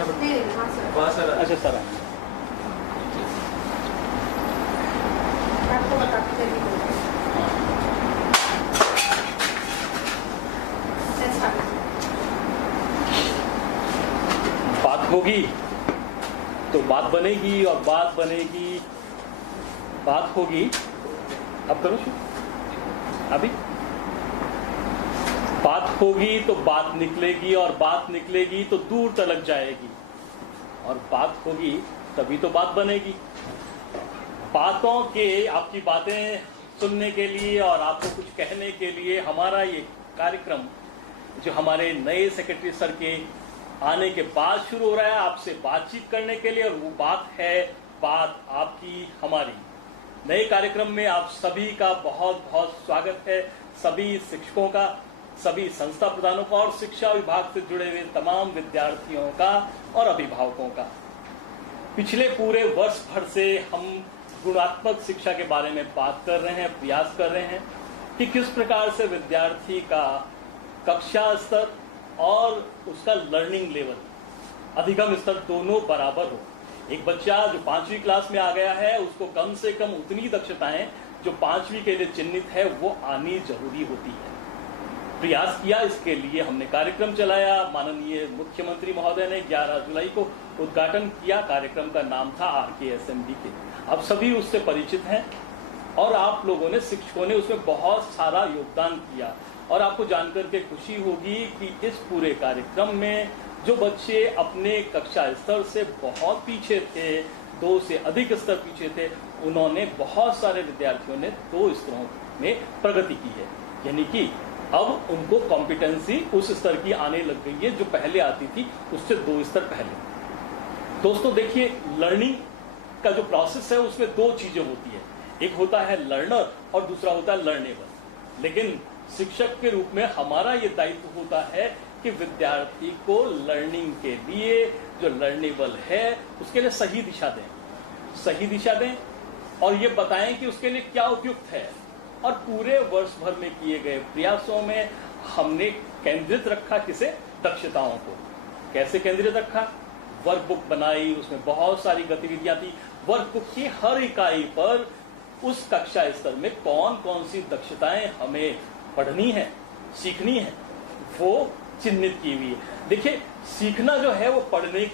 वहाँ सर। अच्छा सर, आपको बताते चलिए। बात होगी तो बात बनेगी और बात बनेगी, बात होगी। अब करो शुरू। अभी बात होगी तो बात निकलेगी और बात निकलेगी तो दूर तलक जाएगी और बात होगी तभी तो बात बनेगी। बातों के, आपकी बातें सुनने के लिए और आपको कुछ कहने के लिए हमारा ये कार्यक्रम जो हमारे नए सेक्रेटरी सर के आने के बाद शुरू हो रहा है, आपसे बातचीत करने के लिए, और वो बात है बात आपकी हमारी। नए कार्यक्रम में आप सभी का बहुत बहुत स्वागत है, सभी शिक्षकों का, सभी संस्था प्रधानों का और शिक्षा विभाग से जुड़े हुए तमाम विद्यार्थियों का और अभिभावकों का। पिछले पूरे वर्ष भर से हम गुणात्मक शिक्षा के बारे में बात कर रहे हैं, प्रयास कर रहे हैं कि किस प्रकार से विद्यार्थी का कक्षा स्तर और उसका लर्निंग लेवल, अधिगम स्तर दोनों बराबर हो। एक बच्चा जो 5वीं क्लास में आ गया है उसको कम से कम उतनी दक्षताएं जो 5वीं के लिए चिन्हित है वो आनी जरूरी होती है। प्रयास किया, इसके लिए हमने कार्यक्रम चलाया। माननीय मुख्यमंत्री महोदय ने 11 जुलाई को उद्घाटन किया। कार्यक्रम का नाम था RKSMBK। अब सभी उससे परिचित हैं और आप लोगों ने, शिक्षकों ने उसमें बहुत सारा योगदान किया और आपको जानकर के खुशी होगी कि इस पूरे कार्यक्रम में जो बच्चे अपने कक्षा स्तर से बहुत पीछे थे, 2 से अधिक स्तर पीछे थे, उन्होंने, बहुत सारे विद्यार्थियों ने 2 स्तरों में प्रगति की है। यानी कि अब उनको कॉम्पिटेंसी उस स्तर की आने लग गई है जो पहले आती थी उससे 2 स्तर पहले। दोस्तों देखिए, लर्निंग का जो प्रोसेस है उसमें 2 चीजें होती है, एक होता है लर्नर और दूसरा होता है लर्नेबल। लेकिन शिक्षक के रूप में हमारा ये दायित्व होता है कि विद्यार्थी को लर्निंग के लिए, जो लर्नेबल है, उसके लिए सही दिशा दें और ये बताएं कि उसके लिए क्या उपयुक्त है। और पूरे वर्ष भर में किए गए प्रयासों में हमने केंद्रित रखा किसे, दक्षताओं को। कैसे केंद्रित रखा? वर्कबुक बनाई, उसमें बहुत सारी गतिविधियां थी। वर्कबुक की हर इकाई पर उस कक्षा स्तर में कौन कौन सी दक्षताएं हमें पढ़नी है, सीखनी है, वो चिन्हित की हुई है। देखिए, सीखना जो है वो पढ़ने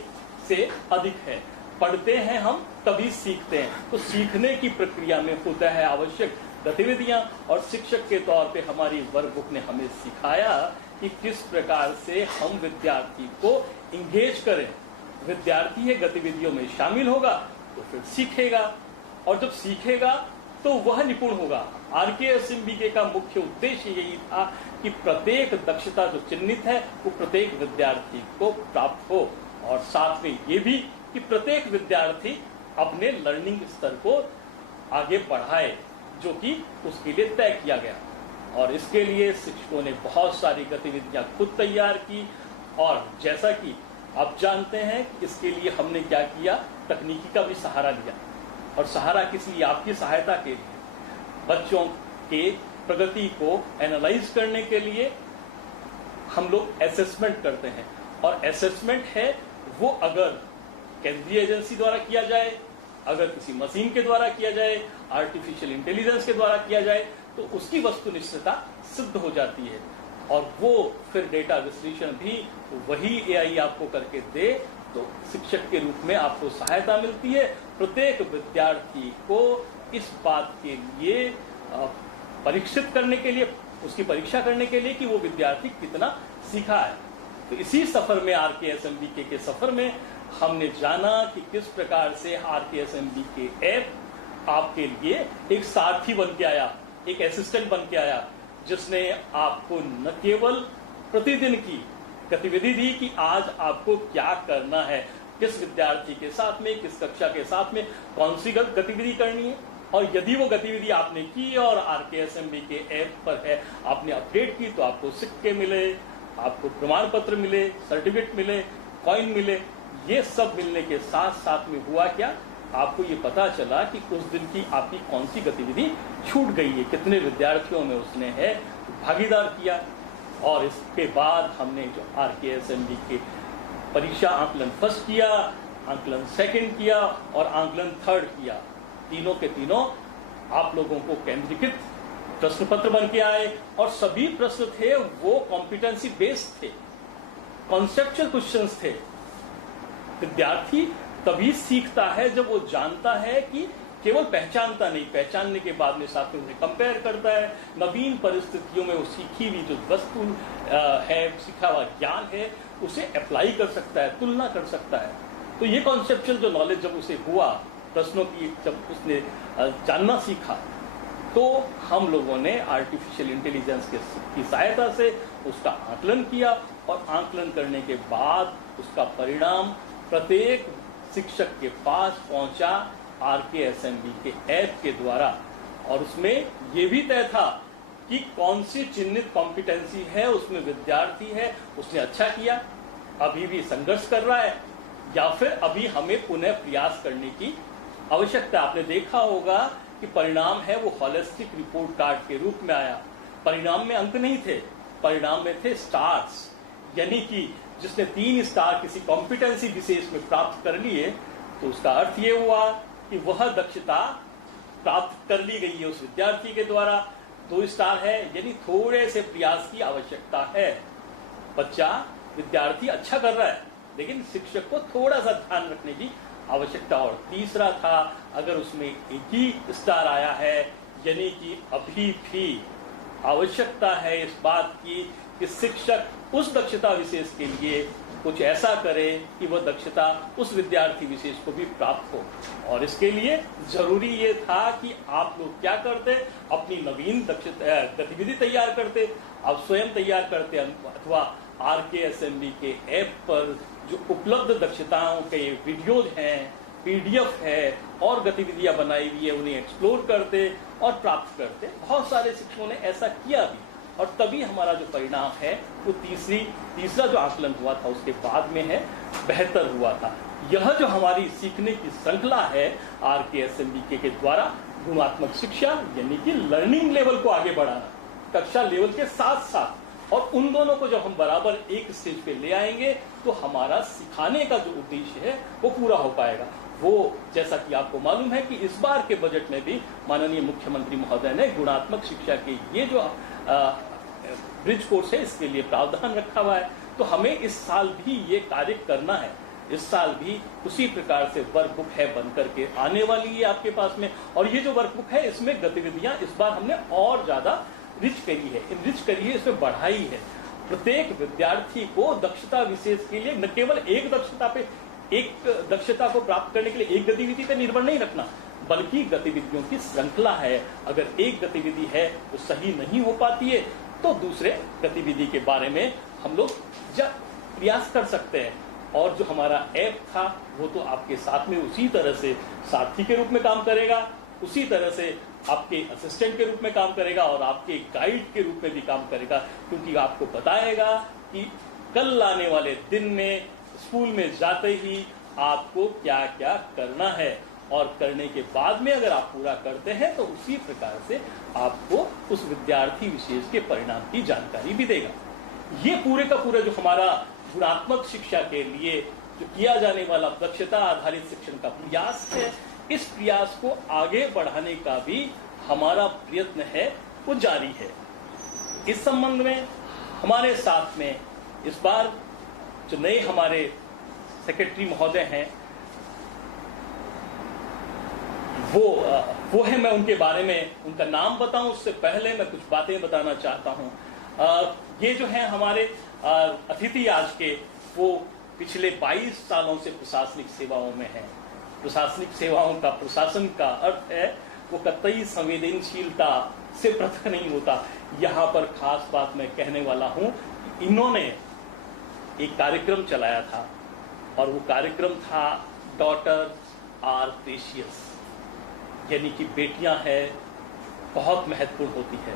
से अधिक है। पढ़ते हैं हम तभी सीखते हैं, तो सीखने की प्रक्रिया में होता है आवश्यक गतिविधियां। और शिक्षक के तौर पे हमारी वर्कबुक ने हमें सिखाया कि किस प्रकार से हम विद्यार्थी को इंगेज करें। विद्यार्थी ये गतिविधियों में शामिल होगा तो फिर सीखेगा, और जब सीखेगा तो वह निपुण होगा। RKSMBK का मुख्य उद्देश्य यही था कि प्रत्येक दक्षता जो चिन्हित है वो प्रत्येक विद्यार्थी को प्राप्त हो, और साथ में ये भी कि प्रत्येक विद्यार्थी अपने लर्निंग स्तर को आगे बढ़ाए, जो कि उसके लिए तय किया गया। और इसके लिए शिक्षकों ने बहुत सारी गतिविधियां खुद तैयार की, और जैसा कि आप जानते हैं इसके लिए हमने क्या किया, तकनीकी का भी सहारा लिया। और सहारा किस लिए? आपकी सहायता के लिए, बच्चों के प्रगति को एनालाइज करने के लिए हम लोग असेसमेंट करते हैं। और असेसमेंट है वो अगर केंद्रीय एजेंसी द्वारा किया जाए, अगर किसी मशीन के द्वारा किया जाए, आर्टिफिशियल इंटेलिजेंस के द्वारा किया जाए, तो उसकी वस्तुनिष्ठता सिद्ध हो जाती है। और वो फिर डेटा विश्लेषण भी वही AI आपको करके दे, तो शिक्षक के रूप में आपको सहायता मिलती है। प्रत्येक विद्यार्थी को इस बात के लिए परीक्षित करने के लिए, उसकी परीक्षा करने के लिए कि वो विद्यार्थी कितना सीखा है। तो इसी सफर में, RKSMBK के सफर में, हमने जाना कि किस प्रकार से RKSMBK ऐप आपके लिए एक सारथी बन के आया, एक असिस्टेंट बन के आया, जिसने आपको न केवल प्रतिदिन की गतिविधि दी कि आज आपको क्या करना है, किस विद्यार्थी के साथ में, किस कक्षा के साथ में कौन सी गतिविधि करनी है, और यदि वो गतिविधि आपने की और RKSMBK ऐप पर है, आपने अपडेट की, तो आपको सिक्के मिले, आपको प्रमाण पत्र मिले, सर्टिफिकेट मिले, कॉइन मिले। ये सब मिलने के साथ साथ में हुआ क्या, आपको ये पता चला कि उस दिन की आपकी कौन सी गतिविधि छूट गई है, कितने विद्यार्थियों में उसने है भागीदार किया। और इसके बाद हमने जो RKSMBK परीक्षा आंकलन फर्स्ट किया, आंकलन सेकंड किया और आंकलन थर्ड किया। तीनों के तीनों आप लोगों को केंद्रीकृत प्रश्न पत्र बन के आए और सभी प्रश्न थे वो कॉम्पिटेंसी बेस्ड थे, कॉन्सेप्चुअल क्वेश्चंस थे। विद्यार्थी तभी सीखता है जब वो जानता है कि केवल पहचानता नहीं, पहचानने के बाद में साथ में उन्हें कंपेयर करता है, नवीन परिस्थितियों में वो सीखी हुई जो वस्तु है, सीखा हुआ ज्ञान है, उसे अप्लाई कर सकता है, तुलना कर सकता है। तो ये कॉन्सेप्चुअल जो नॉलेज जब उसे हुआ, प्रश्नों की जब उसने जानना सीखा, तो हम लोगों ने आर्टिफिशियल इंटेलिजेंस की सहायता से उसका आकलन किया और आकलन करने के बाद उसका परिणाम प्रत्येक शिक्षक के पास पहुंचा RKSMB के ऐप के द्वारा। और उसमें ये भी तय था कि कौन सी चिन्हित कॉम्पिटेंसी है उसमें विद्यार्थी है, उसने अच्छा किया, अभी भी संघर्ष कर रहा है, या फिर अभी हमें पुनः प्रयास करने की आवश्यकता। आपने देखा होगा कि परिणाम है वो होलिस्टिक रिपोर्ट कार्ड के रूप में आया। परिणाम में अंक नहीं थे, परिणाम में थे स्टार्स, यानी कि जिसने 3 स्टार किसी कॉम्पिटेंसी विशेष में प्राप्त कर लिए, तो उसका अर्थ ये हुआ कि वह दक्षता प्राप्त कर ली गई है उस विद्यार्थी के द्वारा। 2 स्टार है, यानी थोड़े से प्रयास की आवश्यकता है। बच्चा, विद्यार्थी अच्छा कर रहा है, लेकिन शिक्षक को थोड़ा सा ध्यान रखने की आवश्यकता। और तीसरा था, अगर उसमें 1 ही स्टार आया है, यानी कि अभी भी आवश्यकता है इस बात की कि शिक्षक उस दक्षता विशेष के लिए कुछ ऐसा करे कि वह दक्षता उस विद्यार्थी विशेष को भी प्राप्त हो। और इसके लिए जरूरी ये था कि आप लोग क्या करते, अपनी नवीन दक्षता गतिविधि तैयार करते, आप स्वयं तैयार करते, अथवा RKSMB के ऐप पर जो उपलब्ध दक्षताओं के वीडियोज हैं, PDF है और गतिविधियां बनाई हुई है, उन्हें एक्सप्लोर करते और प्राप्त करते। बहुत सारे शिक्षकों ने ऐसा किया भी, और तभी हमारा जो परिणाम है वो तीसरा जो आकलन हुआ था उसके बाद में है, बेहतर हुआ था। यह जो हमारी सीखने की श्रृंखला है RKSMB के द्वारा, गुणात्मक शिक्षा यानी कि लर्निंग लेवल को आगे बढ़ाना, कक्षा लेवल के साथ साथ, और उन दोनों को जब हम बराबर एक स्टेज पे ले आएंगे तो हमारा सिखाने का जो उद्देश्य है वो पूरा हो पाएगा। वो जैसा कि आपको मालूम है कि इस बार के बजट में भी माननीय मुख्यमंत्री महोदय ने गुणात्मक शिक्षा के ये जो ब्रिज कोर्स है इसके लिए प्रावधान रखा हुआ है। तो हमें इस साल भी ये कार्य करना है। इस साल भी उसी प्रकार से वर्कबुक है बन करके आने वाली है आपके पास में, और ये जो वर्कबुक है इसमें गतिविधियां इस बार हमने और ज्यादा रिच करी है, इनरिच करी है, इसमें बढ़ाई है। प्रत्येक विद्यार्थी को दक्षता विशेष के लिए न केवल एक दक्षता को प्राप्त करने के लिए एक गतिविधि पर निर्भर नहीं रखना, बल्कि गतिविधियों की श्रृंखला है। अगर एक गतिविधि है वो सही नहीं हो पाती है तो दूसरे गतिविधि के बारे में हम लोग प्रयास कर सकते हैं। और जो हमारा ऐप था वो तो आपके साथ में उसी तरह से साथी के रूप में काम करेगा, उसी तरह से आपके असिस्टेंट के रूप में काम करेगा और आपके गाइड के रूप में भी काम करेगा, क्योंकि आपको बताएगा कि कल आने वाले दिन में स्कूल में जाते ही आपको क्या क्या करना है, और करने के बाद में अगर आप पूरा करते हैं तो उसी प्रकार से आपको उस विद्यार्थी विशेष के परिणाम की जानकारी भी देगा। ये पूरे का पूरा जो हमारा गुणात्मक शिक्षा के लिए जो किया जाने वाला दक्षता आधारित शिक्षण का प्रयास है, इस प्रयास को आगे बढ़ाने का भी हमारा प्रयत्न है वो जारी है। इस संबंध में हमारे साथ में इस बार जो नए हमारे सेक्रेटरी महोदय हैं वो है, मैं उनके बारे में उनका नाम बताऊं उससे पहले मैं कुछ बातें बताना चाहता हूं। ये जो है हमारे अतिथि आज के, वो पिछले 22 सालों से प्रशासनिक सेवाओं में हैं। प्रशासनिक सेवाओं का, प्रशासन का अर्थ है वो कतई संवेदनशीलता से पृथक नहीं होता। यहाँ पर खास बात मैं कहने वाला हूँ, इन्होंने एक कार्यक्रम चलाया था और वो कार्यक्रम था डॉटर्स आर प्रेशियस, यानी कि बेटियां हैं बहुत महत्वपूर्ण होती है।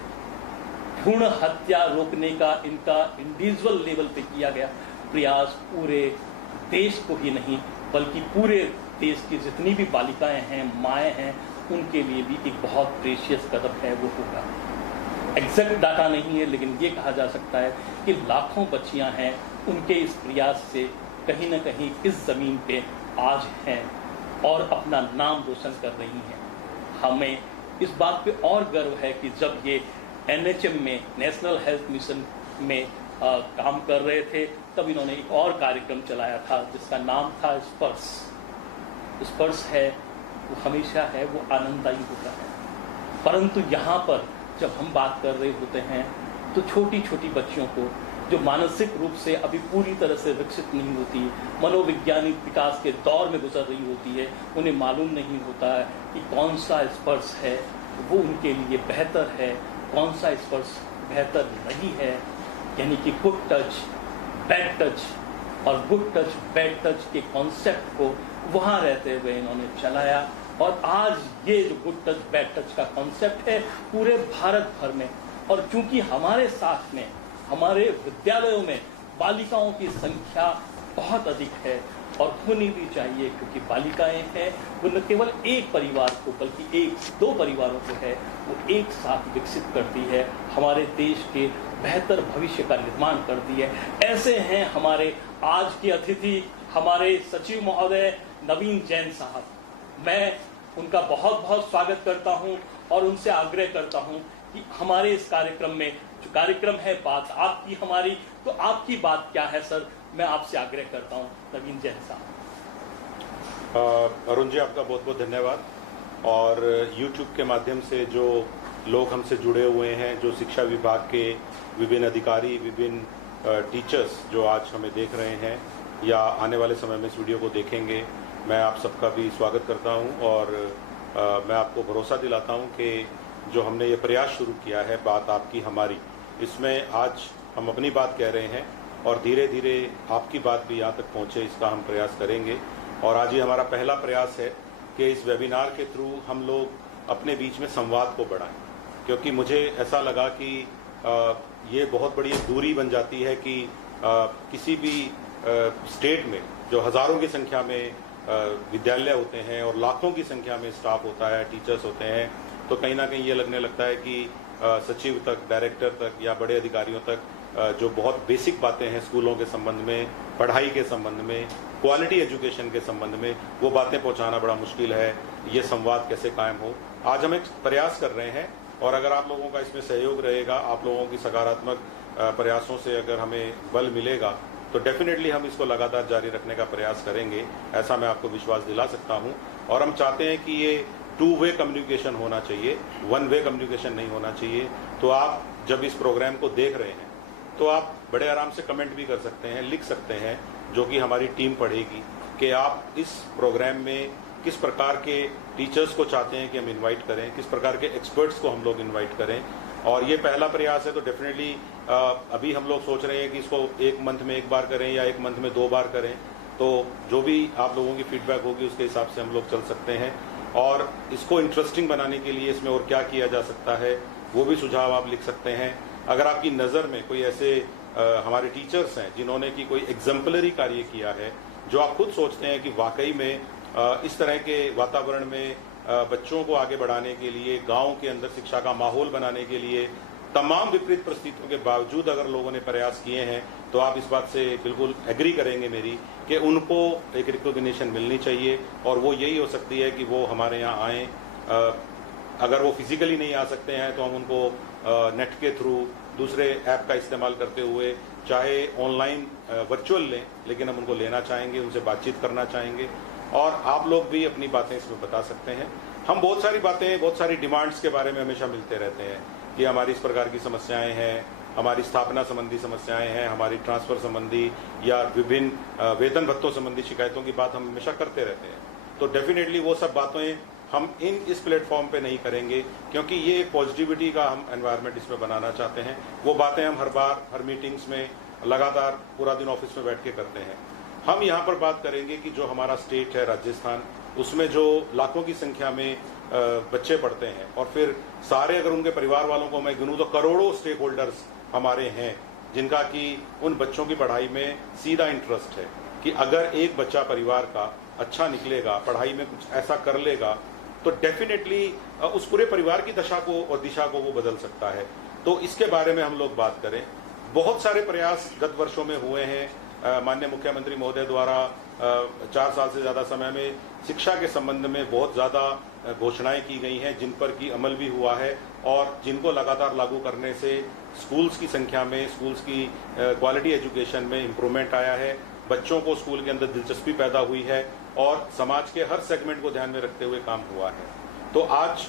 भ्रूण हत्या रोकने का इनका इंडिविजुअल लेवल पे किया गया प्रयास पूरे देश को ही नहीं बल्कि पूरे देश की जितनी भी बालिकाएं हैं, माएँ हैं, उनके लिए भी एक बहुत प्रेशियस कदम है वो होगा। एग्जैक्ट डाटा नहीं है, लेकिन ये कहा जा सकता है कि लाखों बच्चियां हैं, उनके इस प्रयास से कहीं न कहीं इस ज़मीन पे आज हैं और अपना नाम रोशन कर रही हैं। हमें इस बात पे और गर्व है कि जब ये NHM में, नेशनल हेल्थ मिशन में काम कर रहे थे, तब इन्होंने एक और कार्यक्रम चलाया था जिसका नाम था स्पर्श। स्पर्श है वो हमेशा है, वो आनंददायी होता है, परंतु यहाँ पर जब हम बात कर रहे होते हैं तो छोटी छोटी बच्चियों को जो मानसिक रूप से अभी पूरी तरह से विकसित नहीं होती, मनोवैज्ञानिक विकास के दौर में गुजर रही होती है, उन्हें मालूम नहीं होता है कि कौन सा स्पर्श है वो उनके लिए बेहतर है, कौन सा स्पर्श बेहतर नहीं है। यानी कि गुड टच, बैड टच और गुड टच, बैड टच के कॉन्सेप्ट को वहाँ रहते हुए इन्होंने चलाया और आज ये जो गुड टच, बैड टच का कॉन्सेप्ट है पूरे भारत भर में, और चूंकि हमारे साथ में, हमारे विद्यालयों में बालिकाओं की संख्या बहुत अधिक है और होनी भी चाहिए, क्योंकि बालिकाएं हैं वो न केवल एक परिवार को बल्कि एक दो परिवारों को है वो एक साथ विकसित करती है, हमारे देश के बेहतर भविष्य का निर्माण करती है। ऐसे हैं हमारे आज के अतिथि, हमारे सचिव महोदय नवीन जैन साहब। मैं उनका बहुत बहुत स्वागत करता हूं और उनसे आग्रह करता हूं कि हमारे इस कार्यक्रम में, जो कार्यक्रम है बात आपकी हमारी, तो आपकी बात क्या है सर, मैं आपसे आग्रह करता हूं नवीन जैन साहब। अरुण जी, आपका बहुत बहुत धन्यवाद। और YouTube के माध्यम से जो लोग हमसे जुड़े हुए हैं, जो शिक्षा विभाग के विभिन्न अधिकारी, विभिन्न टीचर्स जो आज हमें देख रहे हैं या आने वाले समय में इस वीडियो को देखेंगे, मैं आप सबका भी स्वागत करता हूं और मैं आपको भरोसा दिलाता हूं कि जो हमने ये प्रयास शुरू किया है, बात आपकी हमारी, इसमें आज हम अपनी बात कह रहे हैं और धीरे धीरे आपकी बात भी यहाँ तक पहुँचे, इसका हम प्रयास करेंगे। और आज ये हमारा पहला प्रयास है कि इस वेबिनार के थ्रू हम लोग अपने बीच में संवाद को बढ़ाएं, क्योंकि मुझे ऐसा लगा कि ये बहुत बड़ी दूरी बन जाती है कि किसी भी स्टेट में जो हज़ारों की संख्या में विद्यालय होते हैं और लाखों की संख्या में स्टाफ होता है, टीचर्स होते हैं, तो कहीं ना कहीं ये लगने लगता है कि सचिव तक, डायरेक्टर तक या बड़े अधिकारियों तक जो बहुत बेसिक बातें हैं स्कूलों के संबंध में, पढ़ाई के संबंध में, क्वालिटी एजुकेशन के संबंध में, वो बातें पहुंचाना बड़ा मुश्किल है। ये संवाद कैसे कायम हो, आज हम एक प्रयास कर रहे हैं और अगर आप लोगों का इसमें सहयोग रहेगा, आप लोगों की सकारात्मक प्रयासों से अगर हमें बल मिलेगा तो डेफिनेटली हम इसको लगातार जारी रखने का प्रयास करेंगे, ऐसा मैं आपको विश्वास दिला सकता हूँ। और हम चाहते हैं कि ये 2 वे कम्युनिकेशन होना चाहिए, 1 वे कम्युनिकेशन नहीं होना चाहिए। तो आप जब इस प्रोग्राम को देख रहे हैं तो आप बड़े आराम से कमेंट भी कर सकते हैं, लिख सकते हैं, जो कि हमारी टीम पढ़ेगी कि आप इस प्रोग्राम में किस प्रकार के टीचर्स को चाहते हैं कि हम इनवाइट करें, किस प्रकार के एक्सपर्ट्स को हम लोग इनवाइट करें। और ये पहला प्रयास है, तो डेफिनेटली अभी हम लोग सोच रहे हैं कि इसको 1 मंथ में 1 बार करें या 1 मंथ में 2 बार करें। तो जो भी आप लोगों की फीडबैक होगी उसके हिसाब से हम लोग चल सकते हैं। और इसको इंटरेस्टिंग बनाने के लिए इसमें और क्या किया जा सकता है, वो भी सुझाव आप लिख सकते हैं। अगर आपकी नज़र में कोई ऐसे हमारे टीचर्स हैं जिन्होंने की कोई एग्जाम्पलरी कार्य किया है, जो आप खुद सोचते हैं कि वाकई में इस तरह के वातावरण में बच्चों को आगे बढ़ाने के लिए, गांव के अंदर शिक्षा का माहौल बनाने के लिए, तमाम विपरीत परिस्थितियों के बावजूद अगर लोगों ने प्रयास किए हैं, तो आप इस बात से बिल्कुल एग्री करेंगे मेरी कि उनको एक रिकॉग्निशन मिलनी चाहिए। और वो यही हो सकती है कि वो हमारे यहाँ आएँ। अगर वो फिजिकली नहीं आ सकते हैं तो हम उनको नेट के थ्रू, दूसरे ऐप का इस्तेमाल करते हुए, चाहे ऑनलाइन वर्चुअल लें, लेकिन हम उनको लेना चाहेंगे, उनसे बातचीत करना चाहेंगे। और आप लोग भी अपनी बातें इसमें बता सकते हैं। हम बहुत सारी बातें, बहुत सारी डिमांड्स के बारे में हमेशा मिलते रहते हैं कि हमारी इस प्रकार की समस्याएं हैं, हमारी स्थापना संबंधी समस्याएं हैं, हमारी ट्रांसफर संबंधी या विभिन्न वेतन भत्तों संबंधी शिकायतों की बात हम हमेशा करते रहते हैं। तो डेफिनेटली वो सब बातें हम इस प्लेटफॉर्म पे नहीं करेंगे, क्योंकि ये एक पॉजिटिविटी का हम एनवायरनमेंट इसमें बनाना चाहते हैं। वो बातें हम हर बार, हर मीटिंग्स में लगातार पूरा दिन ऑफिस में बैठ के करते हैं। हम यहाँ पर बात करेंगे कि जो हमारा स्टेट है राजस्थान, उसमें जो लाखों की संख्या में बच्चे पढ़ते हैं, और फिर सारे अगर उनके परिवार वालों को मैं गिनूं तो करोड़ों स्टेक होल्डर्स हमारे हैं, जिनका कि उन बच्चों की पढ़ाई में सीधा इंटरेस्ट है कि अगर एक बच्चा परिवार का अच्छा निकलेगा, पढ़ाई में कुछ ऐसा कर लेगा, तो डेफिनेटली उस पूरे परिवार की दशा को और दिशा को वो बदल सकता है। तो इसके बारे में हम लोग बात करें। बहुत सारे प्रयास गत वर्षों में हुए हैं माननीय मुख्यमंत्री महोदय द्वारा 4 साल से ज़्यादा समय में शिक्षा के संबंध में बहुत ज़्यादा घोषणाएं की गई हैं, जिन पर की अमल भी हुआ है और जिनको लगातार लागू करने से स्कूल्स की संख्या में, स्कूल्स की क्वालिटी एजुकेशन में इम्प्रूवमेंट आया है, बच्चों को स्कूल के अंदर दिलचस्पी पैदा हुई है और समाज के हर सेगमेंट को ध्यान में रखते हुए काम हुआ है। तो आज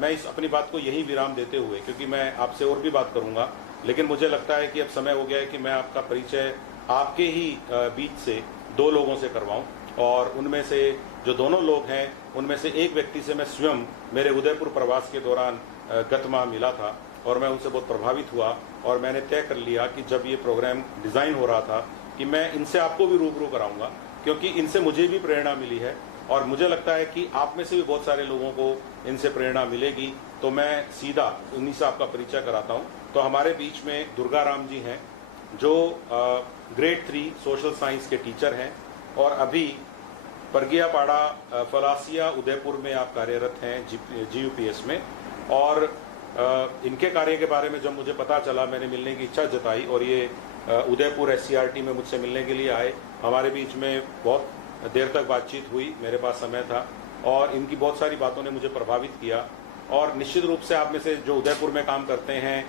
मैं इस अपनी बात को यही विराम देते हुए, क्योंकि मैं आपसे और भी बात करूंगा, लेकिन मुझे लगता है कि अब समय हो गया है कि मैं आपका परिचय आपके ही बीच से 2 लोगों से करवाऊं और उनमें से जो दोनों लोग हैं उनमें से एक व्यक्ति से मैं स्वयं मेरे उदयपुर प्रवास के दौरान गत माह मिला था और मैं उनसे बहुत प्रभावित हुआ और मैंने तय कर लिया कि जब ये प्रोग्राम डिज़ाइन हो रहा था कि मैं इनसे आपको भी रूबरू कराऊंगा, क्योंकि इनसे मुझे भी प्रेरणा मिली है और मुझे लगता है कि आप में से भी बहुत सारे लोगों को इनसे प्रेरणा मिलेगी। तो मैं सीधा उन्हीं से आपका परिचय कराता हूं। तो हमारे बीच में दुर्गा राम जी हैं, जो ग्रेड 3 सोशल साइंस के टीचर हैं और अभी परगियापाड़ा फलासिया उदयपुर में आप कार्यरत हैं GUPS में। और इनके कार्य के बारे में जब मुझे पता चला, मैंने मिलने की इच्छा जताई और ये उदयपुर SCRT में मुझसे मिलने के लिए आए। हमारे बीच में बहुत देर तक बातचीत हुई, मेरे पास समय था और इनकी बहुत सारी बातों ने मुझे प्रभावित किया। और निश्चित रूप से आप में से जो उदयपुर में काम करते हैं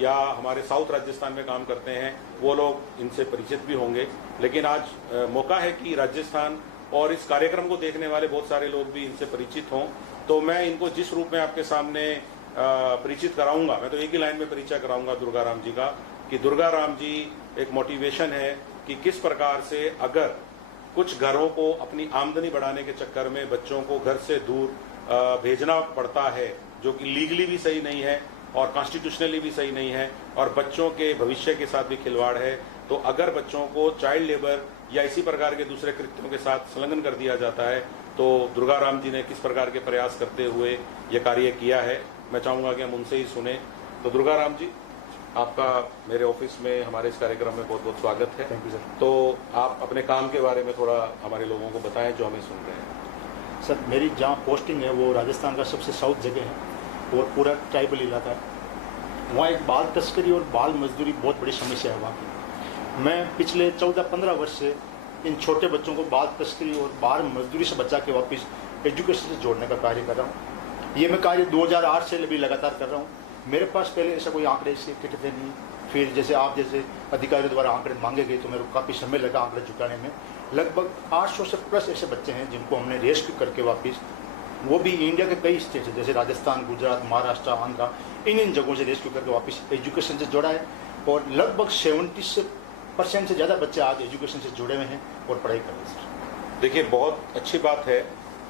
या हमारे साउथ राजस्थान में काम करते हैं वो लोग इनसे परिचित भी होंगे, लेकिन आज मौका है कि राजस्थान और इस कार्यक्रम को देखने वाले बहुत सारे लोग भी इनसे परिचित हों। तो मैं इनको जिस रूप में आपके सामने परिचित कराऊंगा, मैं तो एक ही लाइन में परिचय कराऊंगा दुर्गा राम जी का, कि दुर्गा राम जी एक मोटिवेशन है कि किस प्रकार से अगर कुछ घरों को अपनी आमदनी बढ़ाने के चक्कर में बच्चों को घर से दूर भेजना पड़ता है, जो कि लीगली भी सही नहीं है और कॉन्स्टिट्यूशनली भी सही नहीं है और बच्चों के भविष्य के साथ भी खिलवाड़ है। तो अगर बच्चों को चाइल्ड लेबर या इसी प्रकार के दूसरे कृत्यों के साथ संलग्न कर दिया जाता है, तो दुर्गा राम जी ने किस प्रकार के प्रयास करते हुए ये कार्य किया है, मैं चाहूँगा कि हम उनसे ही सुने। तो दुर्गा राम जी, आपका मेरे ऑफिस में हमारे इस कार्यक्रम में बहुत बहुत स्वागत है। Thank you sir. तो आप अपने काम के बारे में थोड़ा हमारे लोगों को बताएं जो हमें सुन रहे हैं। सर, मेरी जहाँ पोस्टिंग है वो राजस्थान का सबसे साउथ जगह है और पूरा ट्राइबल इलाका है। वहाँ एक बाल तस्करी और बाल मजदूरी बहुत बड़ी समस्या है वहाँ की। मैं पिछले 14-15 वर्ष से इन छोटे बच्चों को बाल तस्करी और बाल मजदूरी से बचा के वापस एजुकेशन से जोड़ने का कार्य कर रहा हूँ। ये मैं कार्य 2008 से भी लगातार कर रहा हूँ। मेरे पास पहले ऐसा कोई आंकड़े से किट थे नहीं, फिर जैसे आप जैसे अधिकारियों द्वारा आंकड़े मांगे गए तो मेरे को काफ़ी समय लगा आंकड़े झुकाने में। लगभग 800 से प्लस ऐसे बच्चे हैं जिनको हमने रेस्क्यू करके वापस, वो भी इंडिया के कई स्टेट से जैसे राजस्थान, गुजरात, महाराष्ट्र, आंध्रा, इन जगहों से रेस्क्यू करके वापस एजुकेशन से जोड़ा है और लगभग 70% से ज़्यादा बच्चे आज एजुकेशन से जुड़े हुए हैं और पढ़ाई कर रहे हैं। सर, देखिए, बहुत अच्छी बात है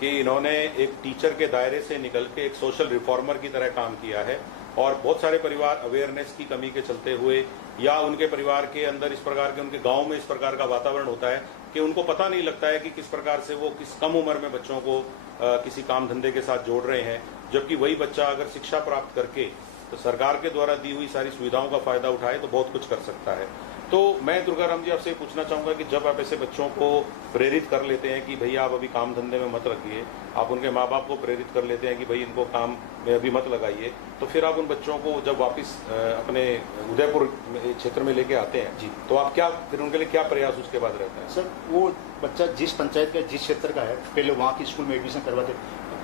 कि इन्होंने एक टीचर के दायरे से निकल के एक सोशल रिफॉर्मर की तरह काम किया है और बहुत सारे परिवार अवेयरनेस की कमी के चलते हुए या उनके परिवार के अंदर इस प्रकार के, उनके गांव में इस प्रकार का वातावरण होता है कि उनको पता नहीं लगता है कि किस प्रकार से वो किस कम उम्र में बच्चों को किसी काम धंधे के साथ जोड़ रहे हैं, जबकि वही बच्चा अगर शिक्षा प्राप्त करके तो सरकार के द्वारा दी हुई सारी सुविधाओं का फायदा उठाए तो बहुत कुछ कर सकता है। तो मैं दुर्गा राम जी आपसे पूछना चाहूंगा कि जब आप ऐसे बच्चों को प्रेरित कर लेते हैं कि भैया आप अभी काम धंधे में मत लगिए, आप उनके माँ बाप को प्रेरित कर लेते हैं कि भाई इनको काम में अभी मत लगाइए, तो फिर आप उन बच्चों को जब वापस अपने उदयपुर क्षेत्र में लेके आते हैं जी, तो आप क्या फिर उनके लिए क्या प्रयास उसके बाद रहता है? सर, वो बच्चा जिस पंचायत का, जिस क्षेत्र का है, पहले वहाँ की स्कूल में एडमिशन करवाते।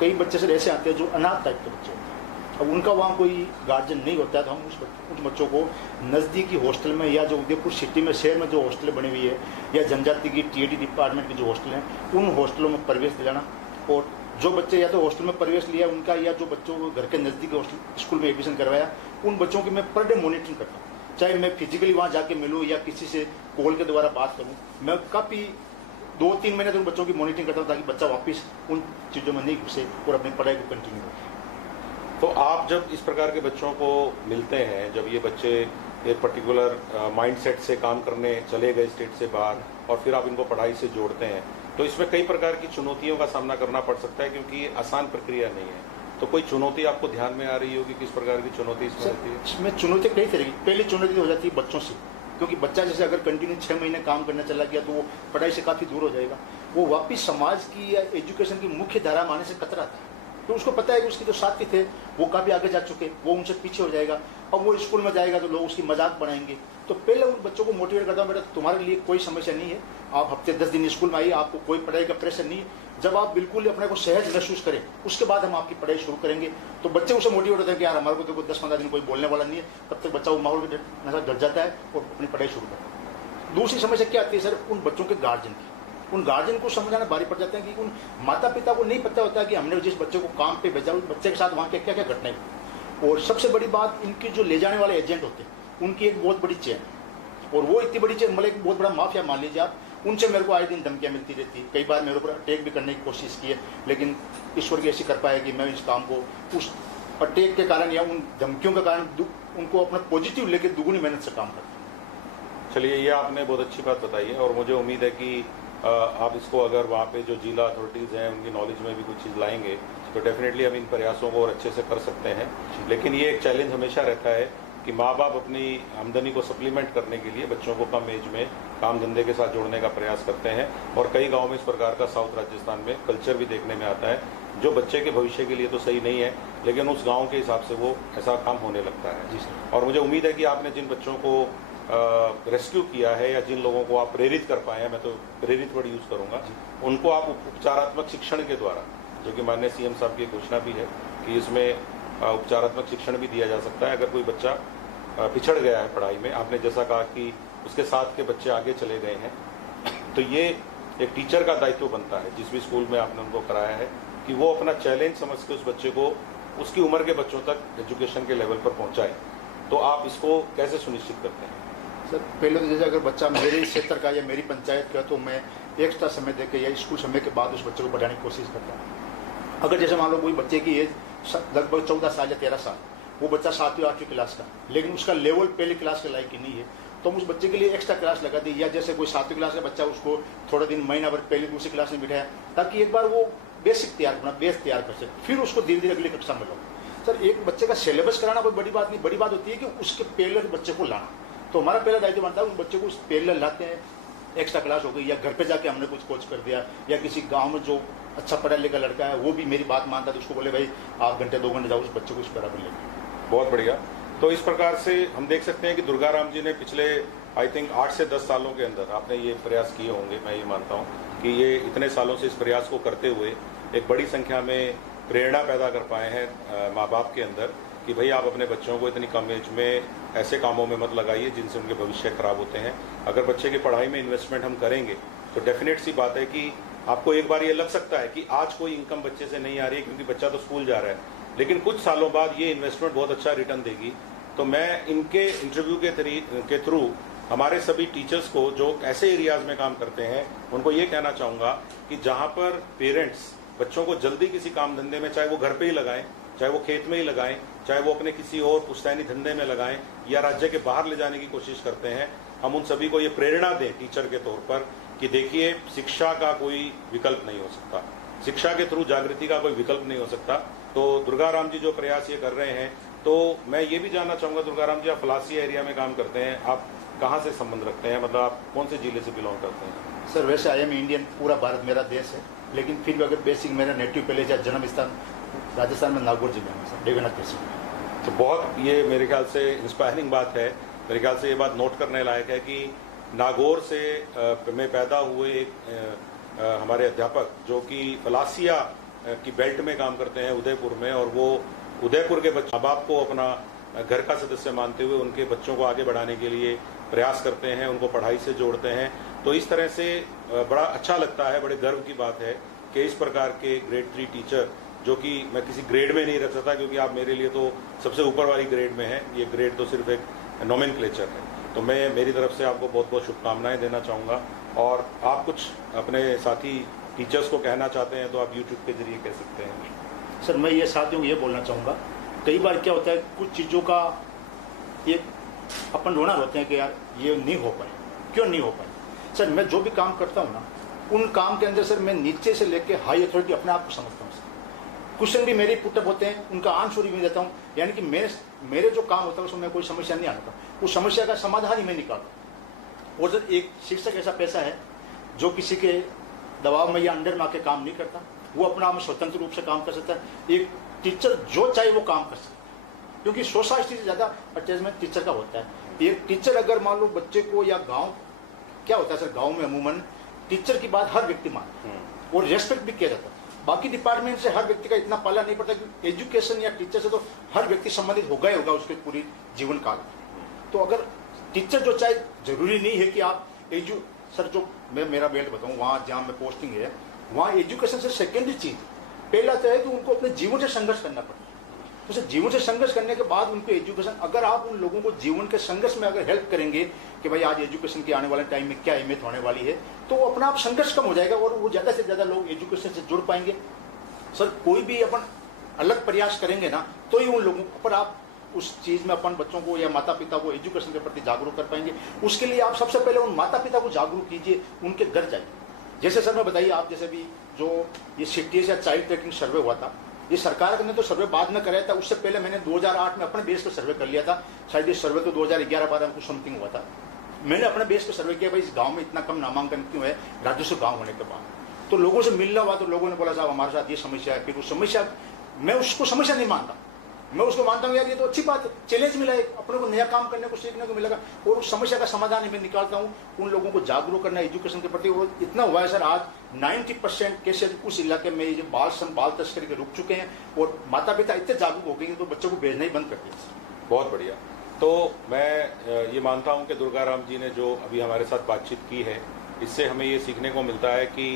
कई बच्चे सर ऐसे आते हैं जो अनाथ टाइप के बच्चे होते हैं, अब उनका वहाँ कोई गार्जियन नहीं होता है तो हम उस बच्चों को नज़दीकी हॉस्टल में या जो उदयपुर सिटी में, शहर में जो हॉस्टल बनी हुई है या जनजाति की TAD डिपार्टमेंट की जो हॉस्टल हैं, उन हॉस्टलों में प्रवेश दिलाना। और जो बच्चे या तो हॉस्टल में प्रवेश लिया उनका, या जो बच्चों को घर के नज़दीक हॉस्टल स्कूल में एडमिशन करवाया, उन बच्चों की मैं पर डे मॉनिटरिंग करता हूँ। चाहे मैं फिजिकली वहाँ जाके मिलूँ या किसी से कॉल के द्वारा बात करूँ, मैं काफ़ी 2-3 महीने तक उन बच्चों की मॉनिटरिंग करता हूँ ताकि बच्चा वापस उन चीज़ों में नहीं घुसे और अपनी पढ़ाई को कंटिन्यू करे। तो आप जब इस प्रकार के बच्चों को मिलते हैं, जब ये बच्चे एक पर्टिकुलर माइंडसेट से काम करने चले गए स्टेट से बाहर और फिर आप इनको पढ़ाई से जोड़ते हैं, तो इसमें कई प्रकार की चुनौतियों का सामना करना पड़ सकता है क्योंकि ये आसान प्रक्रिया नहीं है। तो कोई चुनौती आपको ध्यान में आ रही होगी, किस प्रकार की चुनौती इसमें होती है? इसमें चुनौती कई तरह की। पहली चुनौती हो जाती है बच्चों से, क्योंकि बच्चा जैसे अगर कंटिन्यू 6 महीने काम करने चला गया तो वो पढ़ाई से काफ़ी दूर हो जाएगा, वो वापस समाज की या एजुकेशन की मुख्य धारा में आने से कतराता है। तो उसको पता है कि उसके जो साथी थे वो काफ़ी आगे जा चुके, वो उनसे पीछे हो जाएगा। अब वो स्कूल में जाएगा तो लोग उसकी मजाक बनाएंगे। तो पहले उन बच्चों को मोटिवेट करता हूँ, बेटा तुम्हारे लिए कोई समस्या नहीं है, आप हफ्ते 10 दिन स्कूल में आइए, आपको कोई पढ़ाई का प्रेशर नहीं है। जब आप बिल्कुल अपने को सहज महसूस करें उसके बाद हम आपकी पढ़ाई शुरू करेंगे। तो बच्चे उसे मोटिवेट होते हैं कि यार हमारे को तो 10-15 दिन कोई बोलने वाला नहीं है, तब तक बच्चा वो माहौल के नशा डर जाता है और अपनी पढ़ाई शुरू करता है। दूसरी समस्या क्या आती है सर, उन बच्चों के गार्जियन की। उन गार्जियन को समझाना भारी पड़ जाता है कि उन माता पिता को नहीं पता होता कि हमने जिस बच्चे को काम पे भेजा उस बच्चे के साथ वहाँ के क्या क्या घटनाएं। और सबसे बड़ी बात, इनकी जो ले जाने वाले एजेंट होते हैं उनकी एक बहुत बड़ी चेन है, और वो इतनी बड़ी चेन, मतलब एक बहुत बड़ा माफिया मान लीजिए आप। उनसे मेरे को आए दिन धमकियाँ मिलती रहती, कई बार मेरे ऊपर अटैक भी करने की कोशिश की है, लेकिन ईश्वर की ऐसी कृपा है कि मैं इस काम को उस अटैक के कारण या उन धमकियों के कारण उनको अपना पॉजिटिव लेकर दुगुनी मेहनत से काम करता हूँ। चलिए, ये आपने बहुत अच्छी बात बताई है और मुझे उम्मीद है कि आप इसको अगर वहाँ पे जो जिला अथॉरिटीज़ हैं उनकी नॉलेज में भी कुछ चीज़ लाएंगे तो डेफिनेटली हम इन प्रयासों को और अच्छे से कर सकते हैं। लेकिन ये एक चैलेंज हमेशा रहता है कि माँ बाप अपनी आमदनी को सप्लीमेंट करने के लिए बच्चों को कम एज में काम धंधे के साथ जोड़ने का प्रयास करते हैं, और कई गाँव में इस प्रकार का साउथ राजस्थान में कल्चर भी देखने में आता है जो बच्चे के भविष्य के लिए तो सही नहीं है, लेकिन उस गाँव के हिसाब से वो ऐसा काम होने लगता है। जी सर। और मुझे उम्मीद है कि आपने जिन बच्चों को रेस्क्यू किया है या जिन लोगों को आप प्रेरित कर पाए हैं, मैं तो प्रेरित वर्ड यूज़ करूंगा, उनको आप उपचारात्मक शिक्षण के द्वारा, जो कि माननीय सीएम साहब की घोषणा भी है कि इसमें उपचारात्मक शिक्षण भी दिया जा सकता है अगर कोई बच्चा पिछड़ गया है पढ़ाई में। आपने जैसा कहा कि उसके साथ के बच्चे आगे चले गए हैं, तो ये एक टीचर का दायित्व बनता है जिस भी स्कूल में आपने उनको कराया है कि वो अपना चैलेंज समझ के उस बच्चे को उसकी उम्र के बच्चों तक एजुकेशन के लेवल पर पहुंचाए। तो आप इसको कैसे सुनिश्चित करते हैं? सर पहले तो जैसे अगर बच्चा मेरे क्षेत्र का या मेरी पंचायत का, तो मैं एक्स्ट्रा समय देकर या स्कूल समय के बाद उस बच्चे को पढ़ाने की कोशिश करता हूँ। अगर जैसे मान लो कोई बच्चे की एज लगभग 14 साल या 13 साल, वो बच्चा 7वीं 8वीं क्लास का, लेकिन उसका लेवल पहली क्लास के लायक ही नहीं है, तो हम उस बच्चे के लिए एक्स्ट्रा क्लास लगा दी। या जैसे कोई 7वीं क्लास का बच्चा, उसको थोड़ा दिन महीना भर पहली दूसरी क्लास में बिठाया ताकि एक बार वो बेसिक तैयार अपना बेस तैयार कर सके, फिर उसको धीरे धीरे अगली कक्षा में लो। सर एक बच्चे का सिलेबस कराना कोई बड़ी बात नहीं, बड़ी बात होती है कि उसके पहले बच्चे को लाना। तो हमारा पहला दायित्व बनता है उस बच्चे को पैरेलल लाते हैं, एक्स्ट्रा क्लास हो गई या घर पे जाके हमने कुछ कोच कर दिया, या किसी गांव में जो अच्छा पढ़ा लिखा लड़का है वो भी मेरी बात मानता है तो उसको बोले भाई आप घंटे 2 घंटे जाओ उस बच्चे को इस बराबर लेके। बहुत बढ़िया। तो इस प्रकार से हम देख सकते हैं कि दुर्गाराम जी ने पिछले आई थिंक 8 से 10 सालों के अंदर आपने ये प्रयास किए होंगे, मैं ये मानता हूँ कि ये इतने सालों से इस प्रयास को करते हुए एक बड़ी संख्या में प्रेरणा पैदा कर पाए हैं माँ बाप के अंदर कि भाई आप अपने बच्चों को इतनी कम एज में ऐसे कामों में मत लगाइए जिनसे उनके भविष्य खराब होते हैं। अगर बच्चे की पढ़ाई में इन्वेस्टमेंट हम करेंगे तो डेफिनेट सी बात है कि आपको एक बार ये लग सकता है कि आज कोई इनकम बच्चे से नहीं आ रही है क्योंकि बच्चा तो स्कूल जा रहा है, लेकिन कुछ सालों बाद ये इन्वेस्टमेंट बहुत अच्छा रिटर्न देगी। तो मैं इनके इंटरव्यू के थ्रू हमारे सभी टीचर्स को जो ऐसे एरियाज में काम करते हैं उनको ये कहना चाहूँगा कि जहाँ पर पेरेंट्स बच्चों को जल्दी किसी काम धंधे में, चाहे वो घर पे ही लगाएं, चाहे वो खेत में ही लगाएं, चाहे वो अपने किसी और पुश्तैनी धंधे में लगाएं या राज्य के बाहर ले जाने की कोशिश करते हैं, हम उन सभी को ये प्रेरणा दें टीचर के तौर पर कि देखिए शिक्षा का कोई विकल्प नहीं हो सकता, शिक्षा के थ्रू जागृति का कोई विकल्प नहीं हो सकता। तो दुर्गाराम जी जो प्रयास ये कर रहे हैं, तो मैं ये भी जानना चाहूँगा दुर्गाराम जी, आप फलासिया एरिया में काम करते हैं, आप कहाँ से संबंध रखते हैं, मतलब आप कौन से जिले से बिलोंग करते हैं? सर वैसे आई एम इंडियन, पूरा भारत मेरा देश है, लेकिन फिर भी अगर बेसिक मेरा नेटिव प्लेस या जन्म स्थान राजस्थान में नागौर जिले में सर, देवेंद्र तहसील में। तो बहुत ये मेरे ख्याल से इंस्पायरिंग बात है। मेरे ख्याल से ये बात नोट करने लायक है कि नागौर से में पैदा हुए एक हमारे अध्यापक जो कि फलासिया की बेल्ट में काम करते हैं उदयपुर में, और वो उदयपुर के माँ बाप को अपना घर का सदस्य मानते हुए उनके बच्चों को आगे बढ़ाने के लिए प्रयास करते हैं, उनको पढ़ाई से जोड़ते हैं। तो इस तरह से बड़ा अच्छा लगता है, बड़े गर्व की बात है कि इस प्रकार के ग्रेड 3 टीचर, जो कि मैं किसी ग्रेड में नहीं रख सकता क्योंकि आप मेरे लिए तो सबसे ऊपर वाली ग्रेड में हैं, ये ग्रेड तो सिर्फ एक नोमेनक्लेचर है। तो मैं मेरी तरफ से आपको बहुत बहुत शुभकामनाएं देना चाहूँगा, और आप कुछ अपने साथी टीचर्स को कहना चाहते हैं तो आप यूट्यूब के जरिए कह सकते हैं। सर मैं ये साथियों को ये बोलना चाहूँगा, कई बार क्या होता है कुछ चीज़ों का एक अपन रोना होते हैं कि यार ये नहीं हो पाए, क्यों नहीं हो पाए। सर मैं जो भी काम करता हूँ ना, उन काम के अंदर सर मैं नीचे से लेके हाई अथॉरिटी अपने आप को समझता हूँ। क्वेश्चन भी मेरे पुटअप होते हैं, उनका आंसर भी देता हूँ, यानी कि मेरे जो काम होता है उसमें कोई समस्या नहीं आता, उस समस्या का समाधान ही मैं निकालता। और सर एक शिक्षक ऐसा पैसा है जो किसी के दबाव में या अंडर में आके काम नहीं करता, वो अपना आप स्वतंत्र रूप से काम कर सकता है। एक टीचर जो चाहे वो काम कर सकता है, क्योंकि सोसाइटी से ज़्यादा अटैचमेंट टीचर का होता है। एक टीचर अगर मान लो बच्चे को, या गाँव क्या होता है सर, गाँव में अमूमन टीचर की बात हर व्यक्ति मानता है और रेस्पेक्ट भी किया जाता है। बाकी डिपार्टमेंट से हर व्यक्ति का इतना पाला नहीं पड़ता, क्योंकि एजुकेशन या टीचर से तो हर व्यक्ति संबंधित होगा ही होगा उसके पूरी जीवन काल में। तो अगर टीचर जो चाहे, जरूरी नहीं है कि आप सर जो मैं मेरा बेल्ट बताऊँ, वहाँ जहाँ में पोस्टिंग है वहाँ एजुकेशन से सेकेंडरी चीज, पहला तो है कि उनको अपने जीवन से संघर्ष करना पड़ता है। तो जीवन से संघर्ष करने के बाद उनको एजुकेशन, अगर आप उन लोगों को जीवन के संघर्ष में अगर हेल्प करेंगे कि भाई आज एजुकेशन की आने वाले टाइम में क्या अहमियत होने वाली है, तो वो अपना आप संघर्ष कम हो जाएगा और वो ज़्यादा से ज़्यादा लोग एजुकेशन से जुड़ पाएंगे। सर कोई भी अपन अलग प्रयास करेंगे ना, तो ही उन लोगों पर आप उस चीज़ में अपन बच्चों को या माता पिता को एजुकेशन के प्रति जागरूक कर पाएंगे। उसके लिए आप सबसे पहले उन माता पिता को जागरूक कीजिए, उनके घर जाइए। जैसे सर मैं बताइए, आप जैसे भी जो ये सिटीज या चाइल्ड ट्रैकिंग सर्वे हुआ था, ये सरकार ने तो सर्वे बाद में कराया था, उससे पहले मैंने 2008 में अपने बेस पर सर्वे कर लिया था। शायद ये सर्वे तो 2011-12 में कुछ समथिंग हुआ था। मैंने अपने बेस पर सर्वे किया, भाई इस गांव में इतना कम नामांकन क्यों है राजस्व गांव होने के बाद। तो लोगों से मिलना हुआ तो लोगों ने बोला साहब हमारे साथ ये समस्या है। फिर उस समस्या, मैं उसको समस्या नहीं मानता, मैं उसको मानता हूँ यार ये तो अच्छी बात है, चैलेंज मिला है, अपने को नया काम करने को सीखने को मिलेगा, और उस समस्या का समाधान मैं निकालता हूँ। उन लोगों को जागरूक करना एजुकेशन के प्रति। और इतना हुआ है सर, आज 90% केसेज उस इलाके में ये बाल तस्करी के रुक चुके हैं और माता पिता इतने जागरूक हो गए हैं तो बच्चों को भेजना ही बंद कर दिया। बहुत बढ़िया। तो मैं ये मानता हूँ कि दुर्गाराम जी ने जो अभी हमारे साथ बातचीत की है, इससे हमें ये सीखने को मिलता है कि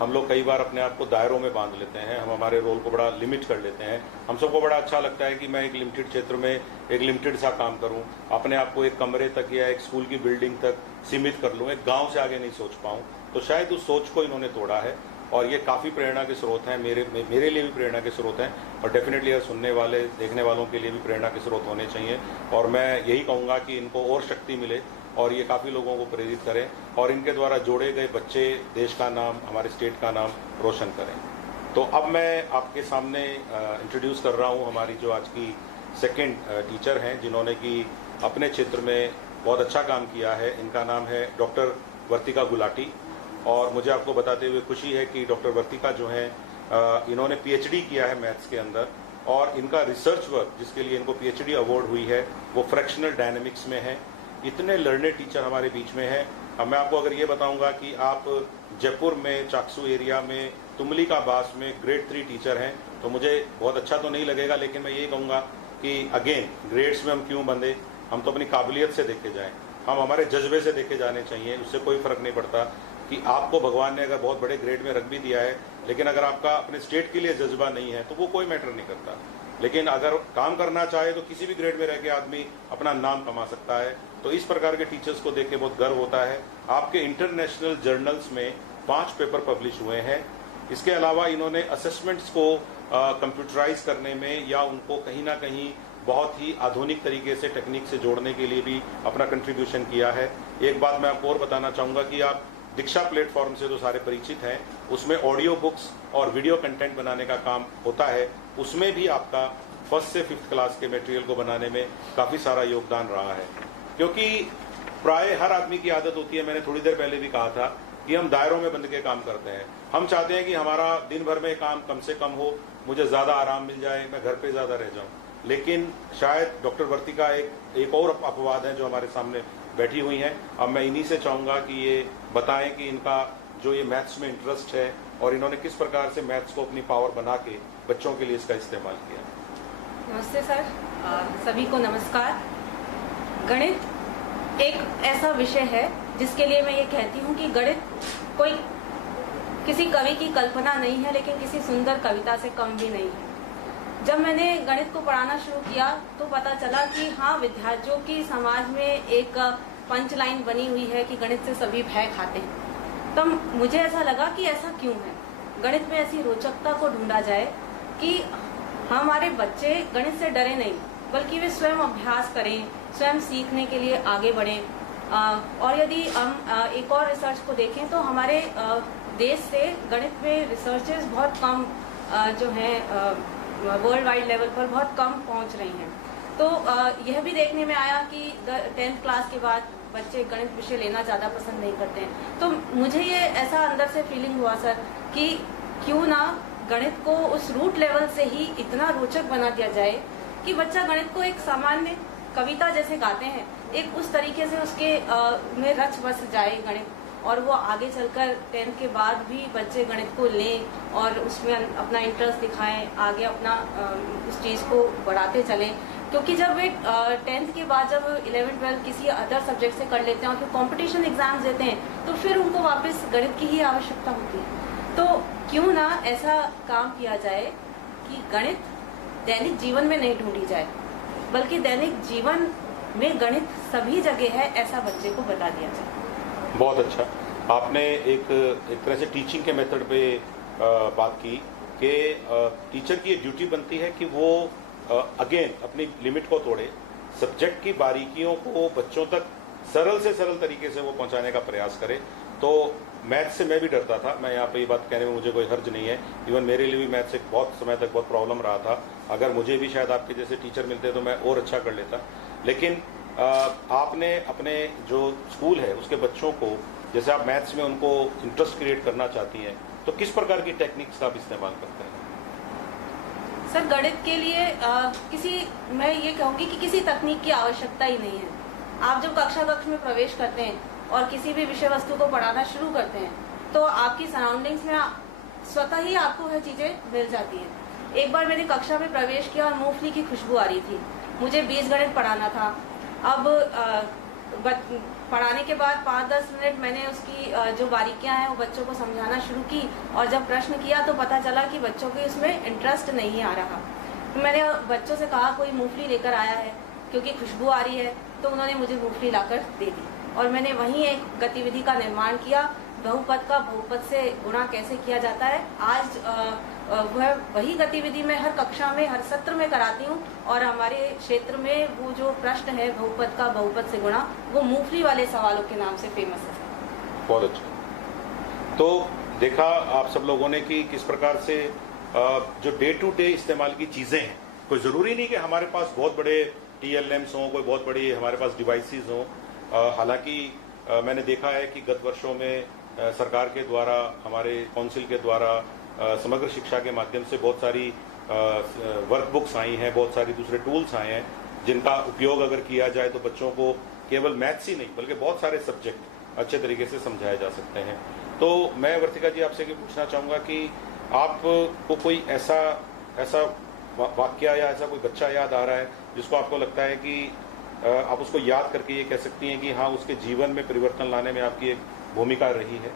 हम लोग कई बार अपने आप को दायरों में बांध लेते हैं, हम हमारे रोल को बड़ा लिमिट कर लेते हैं। हम सबको बड़ा अच्छा लगता है कि मैं एक लिमिटेड क्षेत्र में एक लिमिटेड सा काम करूं, अपने आप को एक कमरे तक या एक स्कूल की बिल्डिंग तक सीमित कर लूं, एक गांव से आगे नहीं सोच पाऊं। तो शायद उस सोच को इन्होंने तोड़ा है और ये काफ़ी प्रेरणा के स्रोत हैं, मेरे लिए भी प्रेरणा के स्रोत हैं और डेफिनेटली सुनने वाले देखने वालों के लिए भी प्रेरणा के स्रोत होने चाहिए। और मैं यही कहूँगा कि इनको और शक्ति मिले और ये काफ़ी लोगों को प्रेरित करें और इनके द्वारा जोड़े गए बच्चे देश का नाम, हमारे स्टेट का नाम रोशन करें। तो अब मैं आपके सामने इंट्रोड्यूस कर रहा हूँ हमारी जो आज की सेकंड टीचर हैं, जिन्होंने कि अपने क्षेत्र में बहुत अच्छा काम किया है। इनका नाम है डॉक्टर वर्तिका गुलाटी और मुझे आपको बताते हुए खुशी है कि डॉक्टर वर्तिका जो हैं इन्होंने पीएचडी किया है मैथ्स के अंदर और इनका रिसर्च वर्क जिसके लिए इनको पीएचडी अवार्ड हुई है वो फ्रैक्शनल डायनेमिक्स में है। इतने लर्नेड टीचर हमारे बीच में है। अब मैं आपको अगर ये बताऊंगा कि आप जयपुर में चाकसू एरिया में तुमली का बास में ग्रेड 3 टीचर हैं तो मुझे बहुत अच्छा तो नहीं लगेगा, लेकिन मैं ये कहूँगा कि अगेन ग्रेड्स में हम क्यों बंधे, हम तो अपनी काबिलियत से देखे जाएं, हम हमारे जज्बे से देखे जाने चाहिए। उससे कोई फर्क नहीं पड़ता कि आपको भगवान ने अगर बहुत बड़े ग्रेड में रख भी दिया है, लेकिन अगर आपका अपने स्टेट के लिए जज्बा नहीं है तो वो कोई मैटर नहीं करता। लेकिन अगर काम करना चाहे तो किसी भी ग्रेड में रह के आदमी अपना नाम कमा सकता है। तो इस प्रकार के टीचर्स को देख के बहुत गर्व होता है। आपके इंटरनेशनल जर्नल्स में 5 पेपर पब्लिश हुए हैं। इसके अलावा इन्होंने असेसमेंट्स को कंप्यूटराइज करने में या उनको कहीं ना कहीं बहुत ही आधुनिक तरीके से टेक्निक से जोड़ने के लिए भी अपना कंट्रीब्यूशन किया है। एक बात मैं आपको और बताना चाहूँगा कि आप दीक्षा प्लेटफॉर्म से तो सारे परिचित हैं, उसमें ऑडियो बुक्स और वीडियो कंटेंट बनाने का काम होता है। उसमें भी आपका 1st से 5th क्लास के मटेरियल को बनाने में काफ़ी सारा योगदान रहा है, क्योंकि प्राय हर आदमी की आदत होती है, मैंने थोड़ी देर पहले भी कहा था कि हम दायरों में बंध के काम करते हैं। हम चाहते हैं कि हमारा दिन भर में काम कम से कम हो, मुझे ज़्यादा आराम मिल जाए, मैं घर पे ज़्यादा रह जाऊँ। लेकिन शायद डॉक्टर वर्तिका एक और अपवाद है जो हमारे सामने बैठी हुई हैं। अब मैं इन्हीं से चाहूँगा कि ये बताएं कि इनका जो ये मैथ्स में इंटरेस्ट है और इन्होंने किस प्रकार से मैथ्स को अपनी पावर बना के बच्चों के लिए इसका इस्तेमाल किया। नमस्ते सर, सभी को नमस्कार। गणित एक ऐसा विषय है जिसके लिए मैं ये कहती हूँ कि गणित कोई किसी कवि की कल्पना नहीं है, लेकिन किसी सुंदर कविता से कम भी नहीं है। जब मैंने गणित को पढ़ाना शुरू किया तो पता चला कि हाँ, विद्यार्थियों की समाज में एक पंच लाइन बनी हुई है कि गणित से सभी भय खाते हैं। तब मुझे ऐसा लगा कि ऐसा क्यों है, गणित में ऐसी रोचकता को ढूंढा जाए कि हमारे बच्चे गणित से डरे नहीं, बल्कि वे स्वयं अभ्यास करें, स्वयं सीखने के लिए आगे बढ़ें। और यदि हम एक और रिसर्च को देखें तो हमारे देश से गणित में रिसर्चेस बहुत कम जो हैं वर्ल्ड वाइड लेवल पर बहुत कम पहुंच रही हैं। तो यह भी देखने में आया कि 10th क्लास के बाद बच्चे गणित विषय लेना ज़्यादा पसंद नहीं करते हैं। तो मुझे ये ऐसा अंदर से फीलिंग हुआ सर कि क्यों ना गणित को उस रूट लेवल से ही इतना रोचक बना दिया जाए कि बच्चा गणित को एक सामान्य कविता जैसे गाते हैं, एक उस तरीके से उसके में रच बस जाए गणित, और वो आगे चलकर 10th के बाद भी बच्चे गणित को लें और उसमें अपना इंटरेस्ट दिखाएं, आगे अपना उस चीज़ को बढ़ाते चलें। क्योंकि जब वे 10th के बाद जब 11th-12th किसी अदर सब्जेक्ट से कर लेते हैं और फिर कंपटीशन एग्जाम्स देते हैं, तो फिर उनको वापस गणित की ही आवश्यकता होती है। तो क्यों ना ऐसा काम किया जाए कि गणित दैनिक जीवन में नहीं ढूंढी जाए, बल्कि दैनिक जीवन में गणित सभी जगह है, ऐसा बच्चे को बता दिया जाए। बहुत अच्छा, आपने एक तरह से टीचिंग के मेथड पे बात की कि टीचर की ड्यूटी बनती है कि वो अगेन अपनी लिमिट को तोड़े, सब्जेक्ट की बारीकियों को बच्चों तक सरल से सरल तरीके से वो पहुंचाने का प्रयास करे। तो मैथ से मैं भी डरता था, मैं यहाँ पे ये बात कहने में मुझे कोई हर्ज नहीं है, इवन मेरे लिए भी मैथ से बहुत समय तक बहुत प्रॉब्लम रहा था। अगर मुझे भी शायद आपके जैसे टीचर मिलते तो मैं और अच्छा कर लेता। लेकिन आपने अपने जो स्कूल है उसके बच्चों को, जैसे आप मैथ्स में उनको इंटरेस्ट क्रिएट करना चाहती हैं, तो किस प्रकार की टेक्निक्स का आप इस्तेमाल करते हैं? सर, गणित के लिए मैं ये कहूँगी कि किसी तकनीक की आवश्यकता ही नहीं है। आप जब कक्ष में प्रवेश करते हैं और किसी भी विषय वस्तु को पढ़ाना शुरू करते हैं, तो आपकी सराउंडिंग्स में स्वतः ही आपको वह चीज़ें मिल जाती हैं। एक बार मैंने कक्षा में प्रवेश किया और मूंगफली की खुशबू आ रही थी। मुझे बीजगणित पढ़ाना था। अब पढ़ाने के बाद 5-10 मिनट मैंने उसकी जो बारीकियां हैं वो बच्चों को समझाना शुरू की, और जब प्रश्न किया तो पता चला कि बच्चों को इसमें इंटरेस्ट नहीं आ रहा। तो मैंने बच्चों से कहा कोई मूंगफली लेकर आया है, क्योंकि खुशबू आ रही है। तो उन्होंने मुझे मूंगफली लाकर दे दी, और मैंने वहीं एक गतिविधि का निर्माण किया, बहुपद का बहुपद से गुणा कैसे किया जाता है। आज वही गतिविधि मैं हर कक्षा में, हर सत्र में कराती हूँ, और हमारे क्षेत्र में वो जो प्रश्न है बहुपद का बहुपद से गुणा, वो मूंगफली वाले सवालों के नाम से फेमस है। बहुत अच्छा। तो देखा आप सब लोगों ने कि किस प्रकार से जो डे टू डे इस्तेमाल की चीज़ें हैं, कोई ज़रूरी नहीं कि हमारे पास बहुत बड़े TLMs हों, कोई बहुत बड़ी हमारे पास डिवाइसेस हों। हालांकि मैंने देखा है कि गत वर्षों में सरकार के द्वारा, हमारे काउंसिल के द्वारा समग्र शिक्षा के माध्यम से बहुत सारी वर्कबुक्स आई हैं, बहुत सारी दूसरे टूल्स आए हैं, जिनका उपयोग अगर किया जाए तो बच्चों को केवल मैथ्स ही नहीं बल्कि बहुत सारे सब्जेक्ट अच्छे तरीके से समझाए जा सकते हैं। तो मैं वर्तिका जी आपसे ये पूछना चाहूँगा कि आपको कोई ऐसा वाक्य या ऐसा कोई बच्चा याद आ रहा है जिसको आपको लगता है कि आप उसको याद करके ये कह सकती हैं कि हाँ, उसके जीवन में परिवर्तन लाने में आपकी एक भूमिका रही है?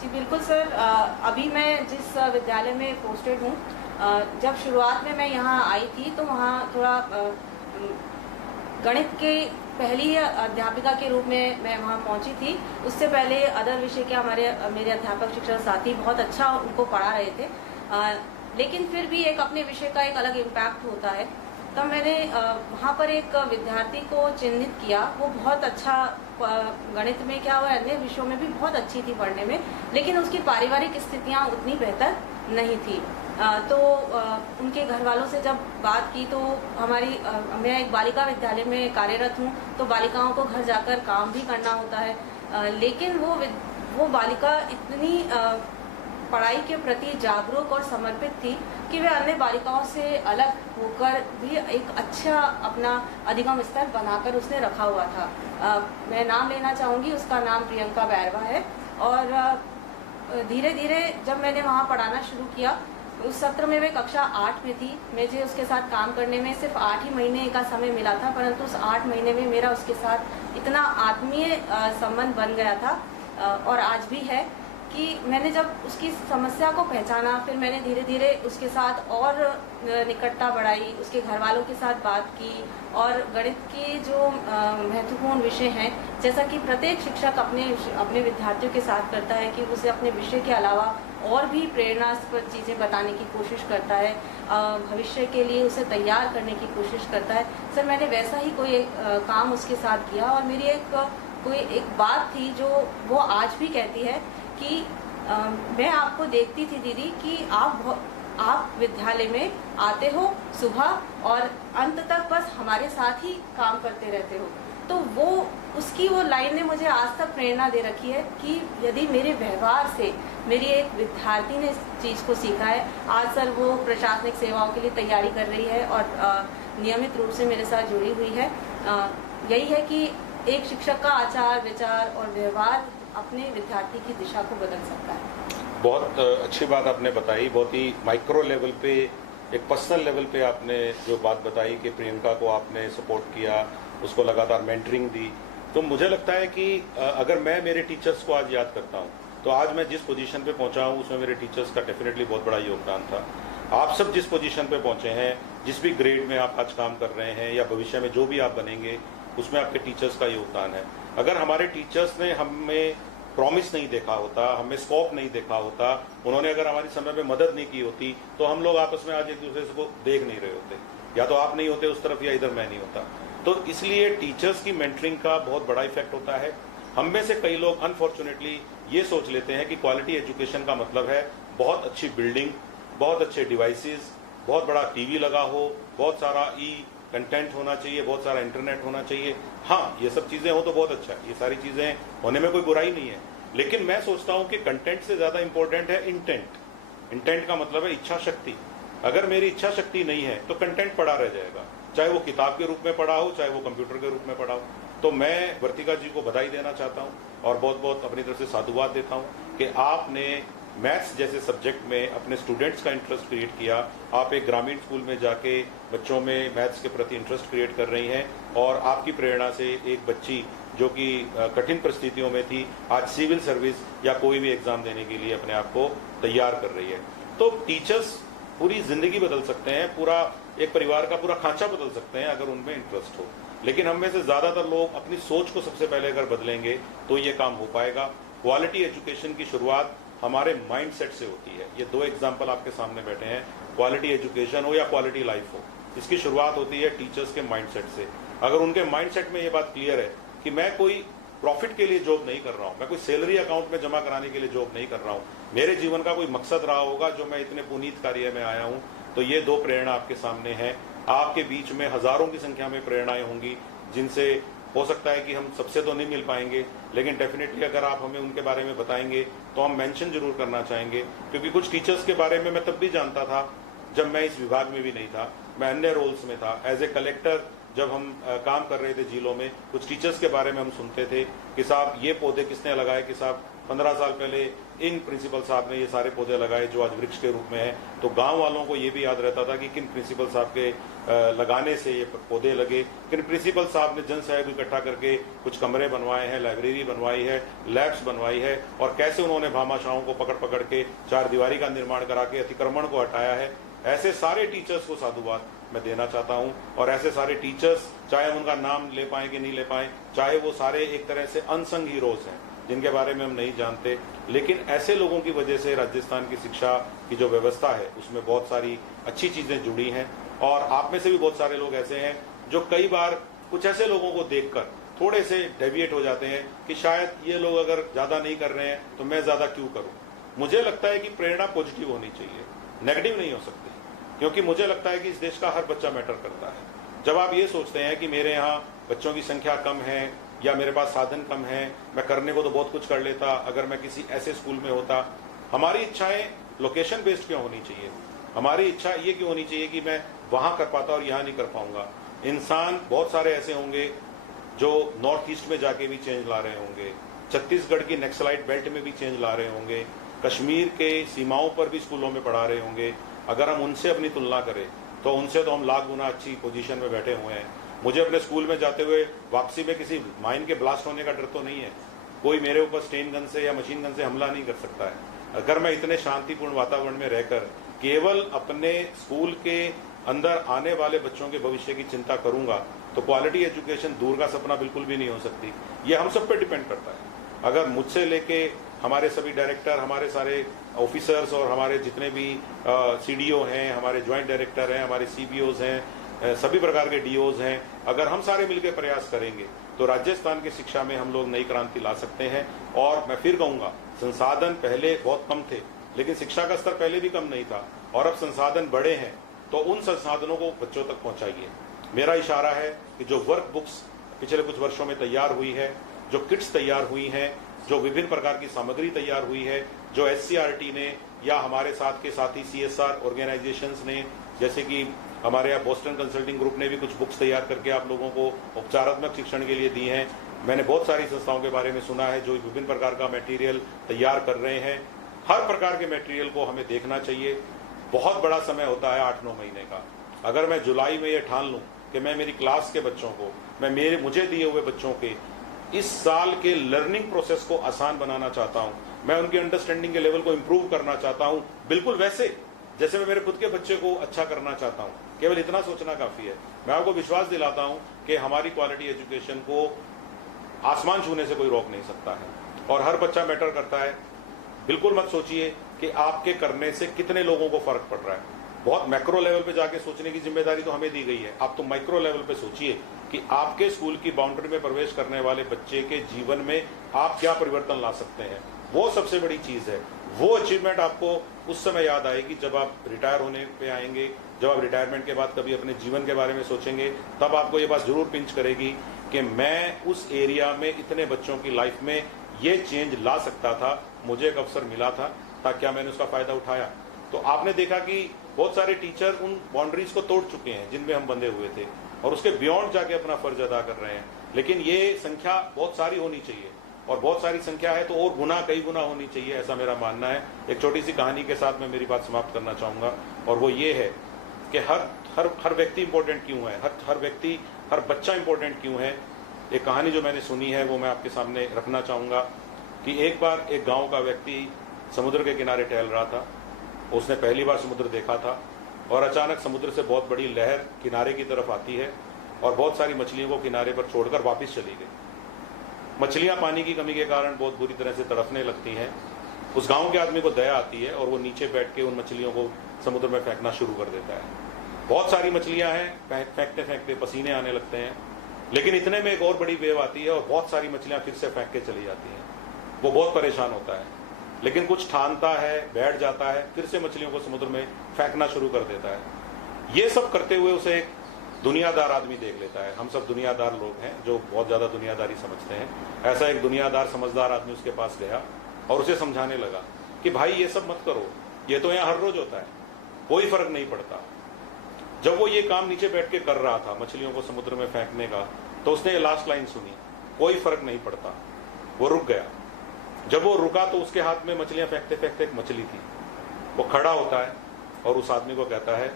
जी बिल्कुल सर। अभी मैं जिस विद्यालय में पोस्टेड हूँ, जब शुरुआत में मैं यहाँ आई थी तो वहाँ थोड़ा गणित के पहली अध्यापिका के रूप में मैं वहाँ पहुँची थी। उससे पहले अदर विषय के मेरे अध्यापक शिक्षक साथी बहुत अच्छा उनको पढ़ा रहे थे, लेकिन फिर भी एक अपने विषय का एक अलग इम्पैक्ट होता है। तब मैंने वहाँ पर एक विद्यार्थी को चिन्हित किया। वो बहुत अच्छा गणित में क्या हुआ, अन्य विषयों में भी बहुत अच्छी थी पढ़ने में, लेकिन उसकी पारिवारिक स्थितियाँ उतनी बेहतर नहीं थी। तो उनके घर वालों से जब बात की तो मैं एक बालिका विद्यालय में कार्यरत हूँ, तो बालिकाओं को घर जाकर काम भी करना होता है, लेकिन वो बालिका इतनी पढ़ाई के प्रति जागरूक और समर्पित थी कि वे अन्य बालिकाओं से अलग होकर भी एक अच्छा अपना अधिगम स्तर बनाकर उसने रखा हुआ था। मैं नाम लेना चाहूँगी, उसका नाम प्रियंका बैरवा है। और धीरे धीरे जब मैंने वहाँ पढ़ाना शुरू किया, उस सत्र में वे कक्षा 8 में थी। मुझे उसके साथ काम करने में सिर्फ 8 ही महीने का समय मिला था, परंतु उस 8 महीने में मेरा उसके साथ इतना आत्मीय संबंध बन गया था, और आज भी है, कि मैंने जब उसकी समस्या को पहचाना, फिर मैंने धीरे धीरे उसके साथ और निकटता बढ़ाई, उसके घर वालों के साथ बात की, और गणित के जो महत्वपूर्ण विषय हैं, जैसा कि प्रत्येक शिक्षक अपने विद्यार्थियों के साथ करता है कि उसे अपने विषय के अलावा और भी प्रेरणास्पद चीज़ें बताने की कोशिश करता है, भविष्य के लिए उसे तैयार करने की कोशिश करता है। सर, मैंने वैसा ही कोई काम उसके साथ किया, और मेरी एक बात थी जो वो आज भी कहती है कि मैं आपको देखती थी दीदी कि आप विद्यालय में आते हो सुबह और अंत तक बस हमारे साथ ही काम करते रहते हो। तो वो उसकी वो लाइन ने मुझे आज तक प्रेरणा दे रखी है कि यदि मेरे व्यवहार से मेरी एक विद्यार्थी ने इस चीज़ को सीखा है, आज सर वो प्रशासनिक सेवाओं के लिए तैयारी कर रही है और नियमित रूप से मेरे साथ जुड़ी हुई है। यही है कि एक शिक्षक का आचार विचार और व्यवहार अपने विद्यार्थी की दिशा को बदल सकता है। बहुत अच्छी बात आपने बताई, बहुत ही माइक्रो लेवल पे, एक पर्सनल लेवल पे आपने जो बात बताई कि प्रियंका को आपने सपोर्ट किया, उसको लगातार मेंटरिंग दी। तो मुझे लगता है कि अगर मैं मेरे टीचर्स को आज याद करता हूँ तो आज मैं जिस पोजीशन पे पहुंचा हूँ उसमें मेरे टीचर्स का डेफिनेटली बहुत बड़ा योगदान था। आप सब जिस पोजीशन पे पहुंचे हैं, जिस भी ग्रेड में आप आज काम कर रहे हैं या भविष्य में जो भी आप बनेंगे, उसमें आपके टीचर्स का योगदान है। अगर हमारे टीचर्स ने हमें प्रॉमिस नहीं देखा होता, हमें स्कोप नहीं देखा होता, उन्होंने अगर हमारी समय पे मदद नहीं की होती, तो हम लोग आपस में आज एक दूसरे को देख नहीं रहे होते। या तो आप नहीं होते उस तरफ या इधर मैं नहीं होता। तो इसलिए टीचर्स की मेंटरिंग का बहुत बड़ा इफेक्ट होता है। हम में से कई लोग अनफॉर्चुनेटली ये सोच लेते हैं कि क्वालिटी एजुकेशन का मतलब है बहुत अच्छी बिल्डिंग, बहुत अच्छे डिवाइसेस, बहुत बड़ा टीवी लगा हो, बहुत सारा कंटेंट होना चाहिए, बहुत सारा इंटरनेट होना चाहिए। हाँ, ये सब चीजें हो तो बहुत अच्छा है, ये सारी चीजें होने में कोई बुराई नहीं है। लेकिन मैं सोचता हूं कि कंटेंट से ज्यादा इंपॉर्टेंट है इंटेंट। इंटेंट का मतलब है इच्छा शक्ति। अगर मेरी इच्छा शक्ति नहीं है तो कंटेंट पड़ा रह जाएगा, चाहे वो किताब के रूप में पढ़ा हो, चाहे वो कंप्यूटर के रूप में पढ़ा हो। तो मैं वर्तिका जी को बधाई देना चाहता हूं और बहुत बहुत अपनी तरफ से साधुवाद देता हूं कि आपने मैथ्स जैसे सब्जेक्ट में अपने स्टूडेंट्स का इंटरेस्ट क्रिएट किया। आप एक ग्रामीण स्कूल में जाके बच्चों में मैथ्स के प्रति इंटरेस्ट क्रिएट कर रही हैं और आपकी प्रेरणा से एक बच्ची जो कि कठिन परिस्थितियों में थी, आज सिविल सर्विस या कोई भी एग्जाम देने के लिए अपने आप को तैयार कर रही है। तो टीचर्स पूरी जिंदगी बदल सकते हैं, पूरा एक परिवार का पूरा खांचा बदल सकते हैं अगर उनमें इंटरेस्ट हो। लेकिन हम में से ज्यादातर लोग अपनी सोच को सबसे पहले अगर बदलेंगे तो ये काम हो पाएगा। क्वालिटी एजुकेशन की शुरुआत हमारे माइंडसेट से होती है। ये दो एग्जाम्पल आपके सामने बैठे हैं, क्वालिटी एजुकेशन हो या क्वालिटी लाइफ हो, इसकी शुरुआत होती है टीचर्स के माइंडसेट से। अगर उनके माइंडसेट में ये बात क्लियर है कि मैं कोई प्रॉफिट के लिए जॉब नहीं कर रहा हूं, मैं कोई सैलरी अकाउंट में जमा कराने के लिए जॉब नहीं कर रहा हूं, मेरे जीवन का कोई मकसद रहा होगा जो मैं इतने पुनीत कार्य में आया हूं, तो ये दो प्रेरणा आपके सामने है। आपके बीच में हजारों की संख्या में प्रेरणाएं होंगी जिनसे हो सकता है कि हम सबसे तो नहीं मिल पाएंगे, लेकिन डेफिनेटली अगर आप हमें उनके बारे में बताएंगे तो हम मेंशन जरूर करना चाहेंगे। क्योंकि कुछ टीचर्स के बारे में मैं तब भी जानता था जब मैं इस विभाग में भी नहीं था, मैं अन्य रोल्स में था। एज ए कलेक्टर जब हम काम कर रहे थे जिलों में, कुछ टीचर्स के बारे में हम सुनते थे कि साहब ये पौधे किसने लगाए, कि साहब 15 साल पहले इन प्रिंसिपल साहब ने ये सारे पौधे लगाए जो आज वृक्ष के रूप में है। तो गांव वालों को ये भी याद रहता था कि किन प्रिंसिपल साहब के लगाने से ये पौधे लगे, किन प्रिंसिपल साहब ने जन सहयोग इकट्ठा करके कुछ कमरे बनवाए हैं, लाइब्रेरी बनवाई है, लैब्स बनवाई है, और कैसे उन्होंने भामाशाहों को पकड़ पकड़ के चार दीवारी का निर्माण करा के अतिक्रमण को हटाया है। ऐसे सारे टीचर्स को साधुवाद मैं देना चाहता हूं। और ऐसे सारे टीचर्स, चाहे हम उनका नाम ले पाए कि नहीं ले पाए, चाहे वो सारे एक तरह से अनसंग हीरोज हैं जिनके बारे में हम नहीं जानते, लेकिन ऐसे लोगों की वजह से राजस्थान की शिक्षा की जो व्यवस्था है उसमें बहुत सारी अच्छी चीजें जुड़ी हैं। और आप में से भी बहुत सारे लोग ऐसे हैं जो कई बार कुछ ऐसे लोगों को देखकर थोड़े से डेविएट हो जाते हैं कि शायद ये लोग अगर ज्यादा नहीं कर रहे हैं तो मैं ज्यादा क्यों करूं। मुझे लगता है कि प्रेरणा पॉजिटिव होनी चाहिए, नेगेटिव नहीं हो सकती, क्योंकि मुझे लगता है कि इस देश का हर बच्चा मैटर करता है। जब आप ये सोचते हैं कि मेरे यहाँ बच्चों की संख्या कम है या मेरे पास साधन कम है, मैं करने को तो बहुत कुछ कर लेता अगर मैं किसी ऐसे स्कूल में होता। हमारी इच्छाएं लोकेशन बेस्ड क्यों होनी चाहिए? हमारी इच्छा ये क्यों होनी चाहिए कि मैं वहां कर पाता और यहाँ नहीं कर पाऊंगा? इंसान बहुत सारे ऐसे होंगे जो नॉर्थ ईस्ट में जाके भी चेंज ला रहे होंगे, छत्तीसगढ़ की नक्सलाइट बेल्ट में भी चेंज ला रहे होंगे, कश्मीर के सीमाओं पर भी स्कूलों में पढ़ा रहे होंगे। अगर हम उनसे अपनी तुलना करें तो उनसे तो हम लाख गुना अच्छी पोजीशन में बैठे हुए हैं। मुझे अपने स्कूल में जाते हुए वापसी में किसी माइन के ब्लास्ट होने का डर तो नहीं है, कोई मेरे ऊपर स्टेन गन से या मशीन गन से हमला नहीं कर सकता है। अगर मैं इतने शांतिपूर्ण वातावरण में रहकर केवल अपने स्कूल के अंदर आने वाले बच्चों के भविष्य की चिंता करूंगा तो क्वालिटी एजुकेशन दूर का सपना बिल्कुल भी नहीं हो सकती। ये हम सब पे डिपेंड करता है। अगर मुझसे लेके हमारे सभी डायरेक्टर, हमारे सारे ऑफिसर्स और हमारे जितने भी सीडीओ हैं, हमारे ज्वाइंट डायरेक्टर हैं, हमारे सीबीओज हैं, सभी प्रकार के डीओज हैं, अगर हम सारे मिलकर प्रयास करेंगे तो राजस्थान की शिक्षा में हम लोग नई क्रांति ला सकते हैं। और मैं फिर कहूंगा, संसाधन पहले बहुत कम थे लेकिन शिक्षा का स्तर पहले भी कम नहीं था, और अब संसाधन बड़े हैं तो उन संसाधनों को बच्चों तक पहुंचाइए। मेरा इशारा है कि जो वर्क बुक्स पिछले कुछ वर्षों में तैयार हुई है, जो किट्स तैयार हुई हैं, जो विभिन्न प्रकार की सामग्री तैयार हुई है, जो SCRT ने या हमारे साथ के साथी CSR ऑर्गेनाइजेशंस ने, जैसे कि हमारे यहाँ बोस्टन कंसल्टिंग ग्रुप ने भी कुछ बुक्स तैयार करके आप लोगों को उपचारात्मक शिक्षण के लिए दी हैं। मैंने बहुत सारी संस्थाओं के बारे में सुना है जो विभिन्न प्रकार का मटेरियल तैयार कर रहे हैं। हर प्रकार के मटेरियल को हमें देखना चाहिए। बहुत बड़ा समय होता है 8-9 महीने का। अगर मैं जुलाई में ये ठान लूं कि मैं मेरी क्लास के बच्चों को, मैं मुझे दिए हुए बच्चों के इस साल के लर्निंग प्रोसेस को आसान बनाना चाहता हूं, मैं उनकी अंडरस्टैंडिंग के लेवल को इंप्रूव करना चाहता हूं, बिल्कुल वैसे जैसे मैं मेरे खुद के बच्चे को अच्छा करना चाहता हूं, केवल इतना सोचना काफी है। मैं आपको विश्वास दिलाता हूं कि हमारी क्वालिटी एजुकेशन को आसमान छूने से कोई रोक नहीं सकता है और हर बच्चा मैटर करता है। बिल्कुल मत सोचिए कि आपके करने से कितने लोगों को फर्क पड़ रहा है। बहुत मैक्रो लेवल पे जाके सोचने की जिम्मेदारी तो हमें दी गई है। आप तो माइक्रो लेवल पे सोचिए कि आपके स्कूल की बाउंड्री में प्रवेश करने वाले बच्चे के जीवन में आप क्या परिवर्तन ला सकते हैं। वो सबसे बड़ी चीज है। वो अचीवमेंट आपको उस समय याद आएगी जब आप रिटायर होने पे आएंगे, जब आप रिटायरमेंट के बाद कभी अपने जीवन के बारे में सोचेंगे, तब आपको ये बात जरूर पिंच करेगी कि मैं उस एरिया में इतने बच्चों की लाइफ में ये चेंज ला सकता था, मुझे एक अवसर मिला था, क्या मैंने उसका फायदा उठाया। तो आपने देखा कि बहुत सारे टीचर उन बाउंड्रीज को तोड़ चुके हैं जिनमें हम बंधे हुए थे और उसके बियॉन्ड जाके अपना फर्ज अदा कर रहे हैं। लेकिन ये संख्या बहुत सारी होनी चाहिए और बहुत सारी संख्या है तो और गुना, कई गुना होनी चाहिए, ऐसा मेरा मानना है। एक छोटी सी कहानी के साथ मैं मेरी बात समाप्त करना चाहूंगा और वो ये है कि हर व्यक्ति इंपॉर्टेंट क्यों है, हर व्यक्ति, हर बच्चा इंपॉर्टेंट क्यों है। एक कहानी जो मैंने सुनी है वो मैं आपके सामने रखना चाहूंगा कि एक बार एक गांव का व्यक्ति समुद्र के किनारे टहल रहा था। उसने पहली बार समुद्र देखा था और अचानक समुद्र से बहुत बड़ी लहर किनारे की तरफ आती है और बहुत सारी मछलियों को किनारे पर छोड़कर वापस चली गई। मछलियां पानी की कमी के कारण बहुत बुरी तरह से तड़पने लगती हैं। उस गांव के आदमी को दया आती है और वो नीचे बैठ के उन मछलियों को समुद्र में फेंकना शुरू कर देता है। बहुत सारी मछलियां हैं, फेंकते फेंकते पसीने आने लगते हैं, लेकिन इतने में एक और बड़ी वेव आती है और बहुत सारी मछलियां फिर से फेंक के चली जाती हैं। वो बहुत परेशान होता है, लेकिन कुछ ठानता है, बैठ जाता है, फिर से मछलियों को समुद्र में फेंकना शुरू कर देता है। ये सब करते हुए उसे एक दुनियादार आदमी देख लेता है। हम सब दुनियादार लोग हैं जो बहुत ज्यादा दुनियादारी समझते हैं। ऐसा एक दुनियादार समझदार आदमी उसके पास गया और उसे समझाने लगा कि भाई ये सब मत करो, ये तो यहाँ हर रोज होता है, कोई फर्क नहीं पड़ता। जब वो ये काम नीचे बैठ के कर रहा था मछलियों को समुद्र में फेंकने का, तो उसने ये लास्ट लाइन सुनी, कोई फर्क नहीं पड़ता। वो रुक गया। जब वो रुका तो उसके हाथ में मछलियां फेंकते फेंकते एक मछली थी। वो खड़ा होता है और उस आदमी को कहता है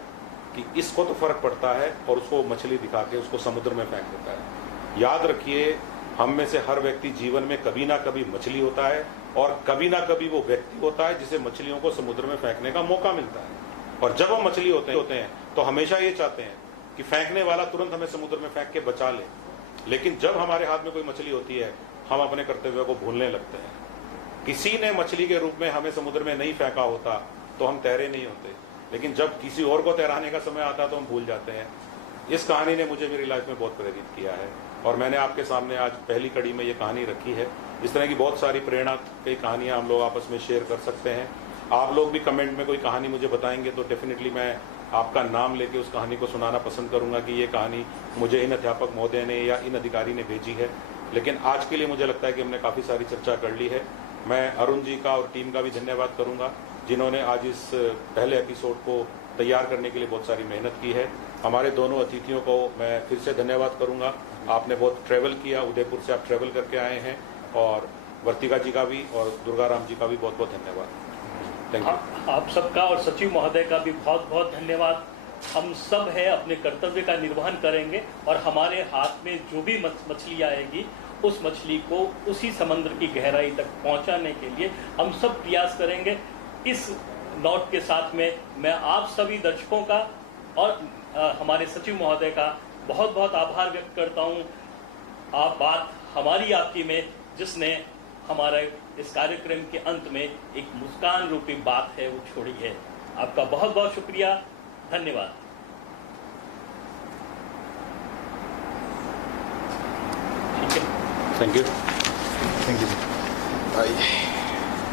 कि इसको तो फर्क पड़ता है, और उसको मछली दिखा के उसको समुद्र में फेंक देता है। याद रखिए, हम में से हर व्यक्ति जीवन में कभी ना कभी मछली होता है और कभी ना कभी वो व्यक्ति होता है जिसे मछलियों को समुद्र में फेंकने का मौका मिलता है। और जब हम मछली होते हैं तो हमेशा ये चाहते हैं कि फेंकने वाला तुरंत हमें समुद्र में फेंक के बचा ले, लेकिन जब हमारे हाथ में कोई मछली होती है हम अपने कर्तव्य को भूलने लगते हैं। किसी ने मछली के रूप में हमें समुद्र में नहीं फेंका होता तो हम तैरे नहीं होते, लेकिन जब किसी और को तैराने का समय आता है तो हम भूल जाते हैं। इस कहानी ने मुझे मेरी लाइफ में बहुत प्रेरित किया है और मैंने आपके सामने आज पहली कड़ी में ये कहानी रखी है। इस तरह की बहुत सारी प्रेरणा की कहानियां हम लोग आपस में शेयर कर सकते हैं। आप लोग भी कमेंट में कोई कहानी मुझे बताएंगे तो डेफिनेटली मैं आपका नाम लेके उस कहानी को सुनाना पसंद करूंगा कि ये कहानी मुझे इन अध्यापक महोदय ने या इन अधिकारी ने भेजी है। लेकिन आज के लिए मुझे लगता है कि हमने काफ़ी सारी चर्चा कर ली है। मैं अरुण जी का और टीम का भी धन्यवाद करूंगा जिन्होंने आज इस पहले एपिसोड को तैयार करने के लिए बहुत सारी मेहनत की है। हमारे दोनों अतिथियों को मैं फिर से धन्यवाद करूंगा। आपने बहुत ट्रैवल किया, उदयपुर से आप ट्रैवल करके आए हैं, और वर्तिका जी का भी और दुर्गाराम जी का भी बहुत बहुत धन्यवाद। Thank you. आप सबका और सचिव महोदय का भी बहुत बहुत धन्यवाद। हम सब है अपने कर्तव्य का निर्वहन करेंगे और हमारे हाथ में जो भी मछली आएगी उस मछली को उसी समंदर की गहराई तक पहुंचाने के लिए हम सब प्रयास करेंगे। इस नोट के साथ में मैं आप सभी दर्शकों का और हमारे सचिव महोदय का बहुत बहुत आभार व्यक्त करता हूं। आप बात हमारी आपकी में जिसने हमारे इस कार्यक्रम के अंत में एक मुस्कान रूपी बात है वो छोड़ी है। आपका बहुत बहुत शुक्रिया, धन्यवाद। Thank you. Thank you.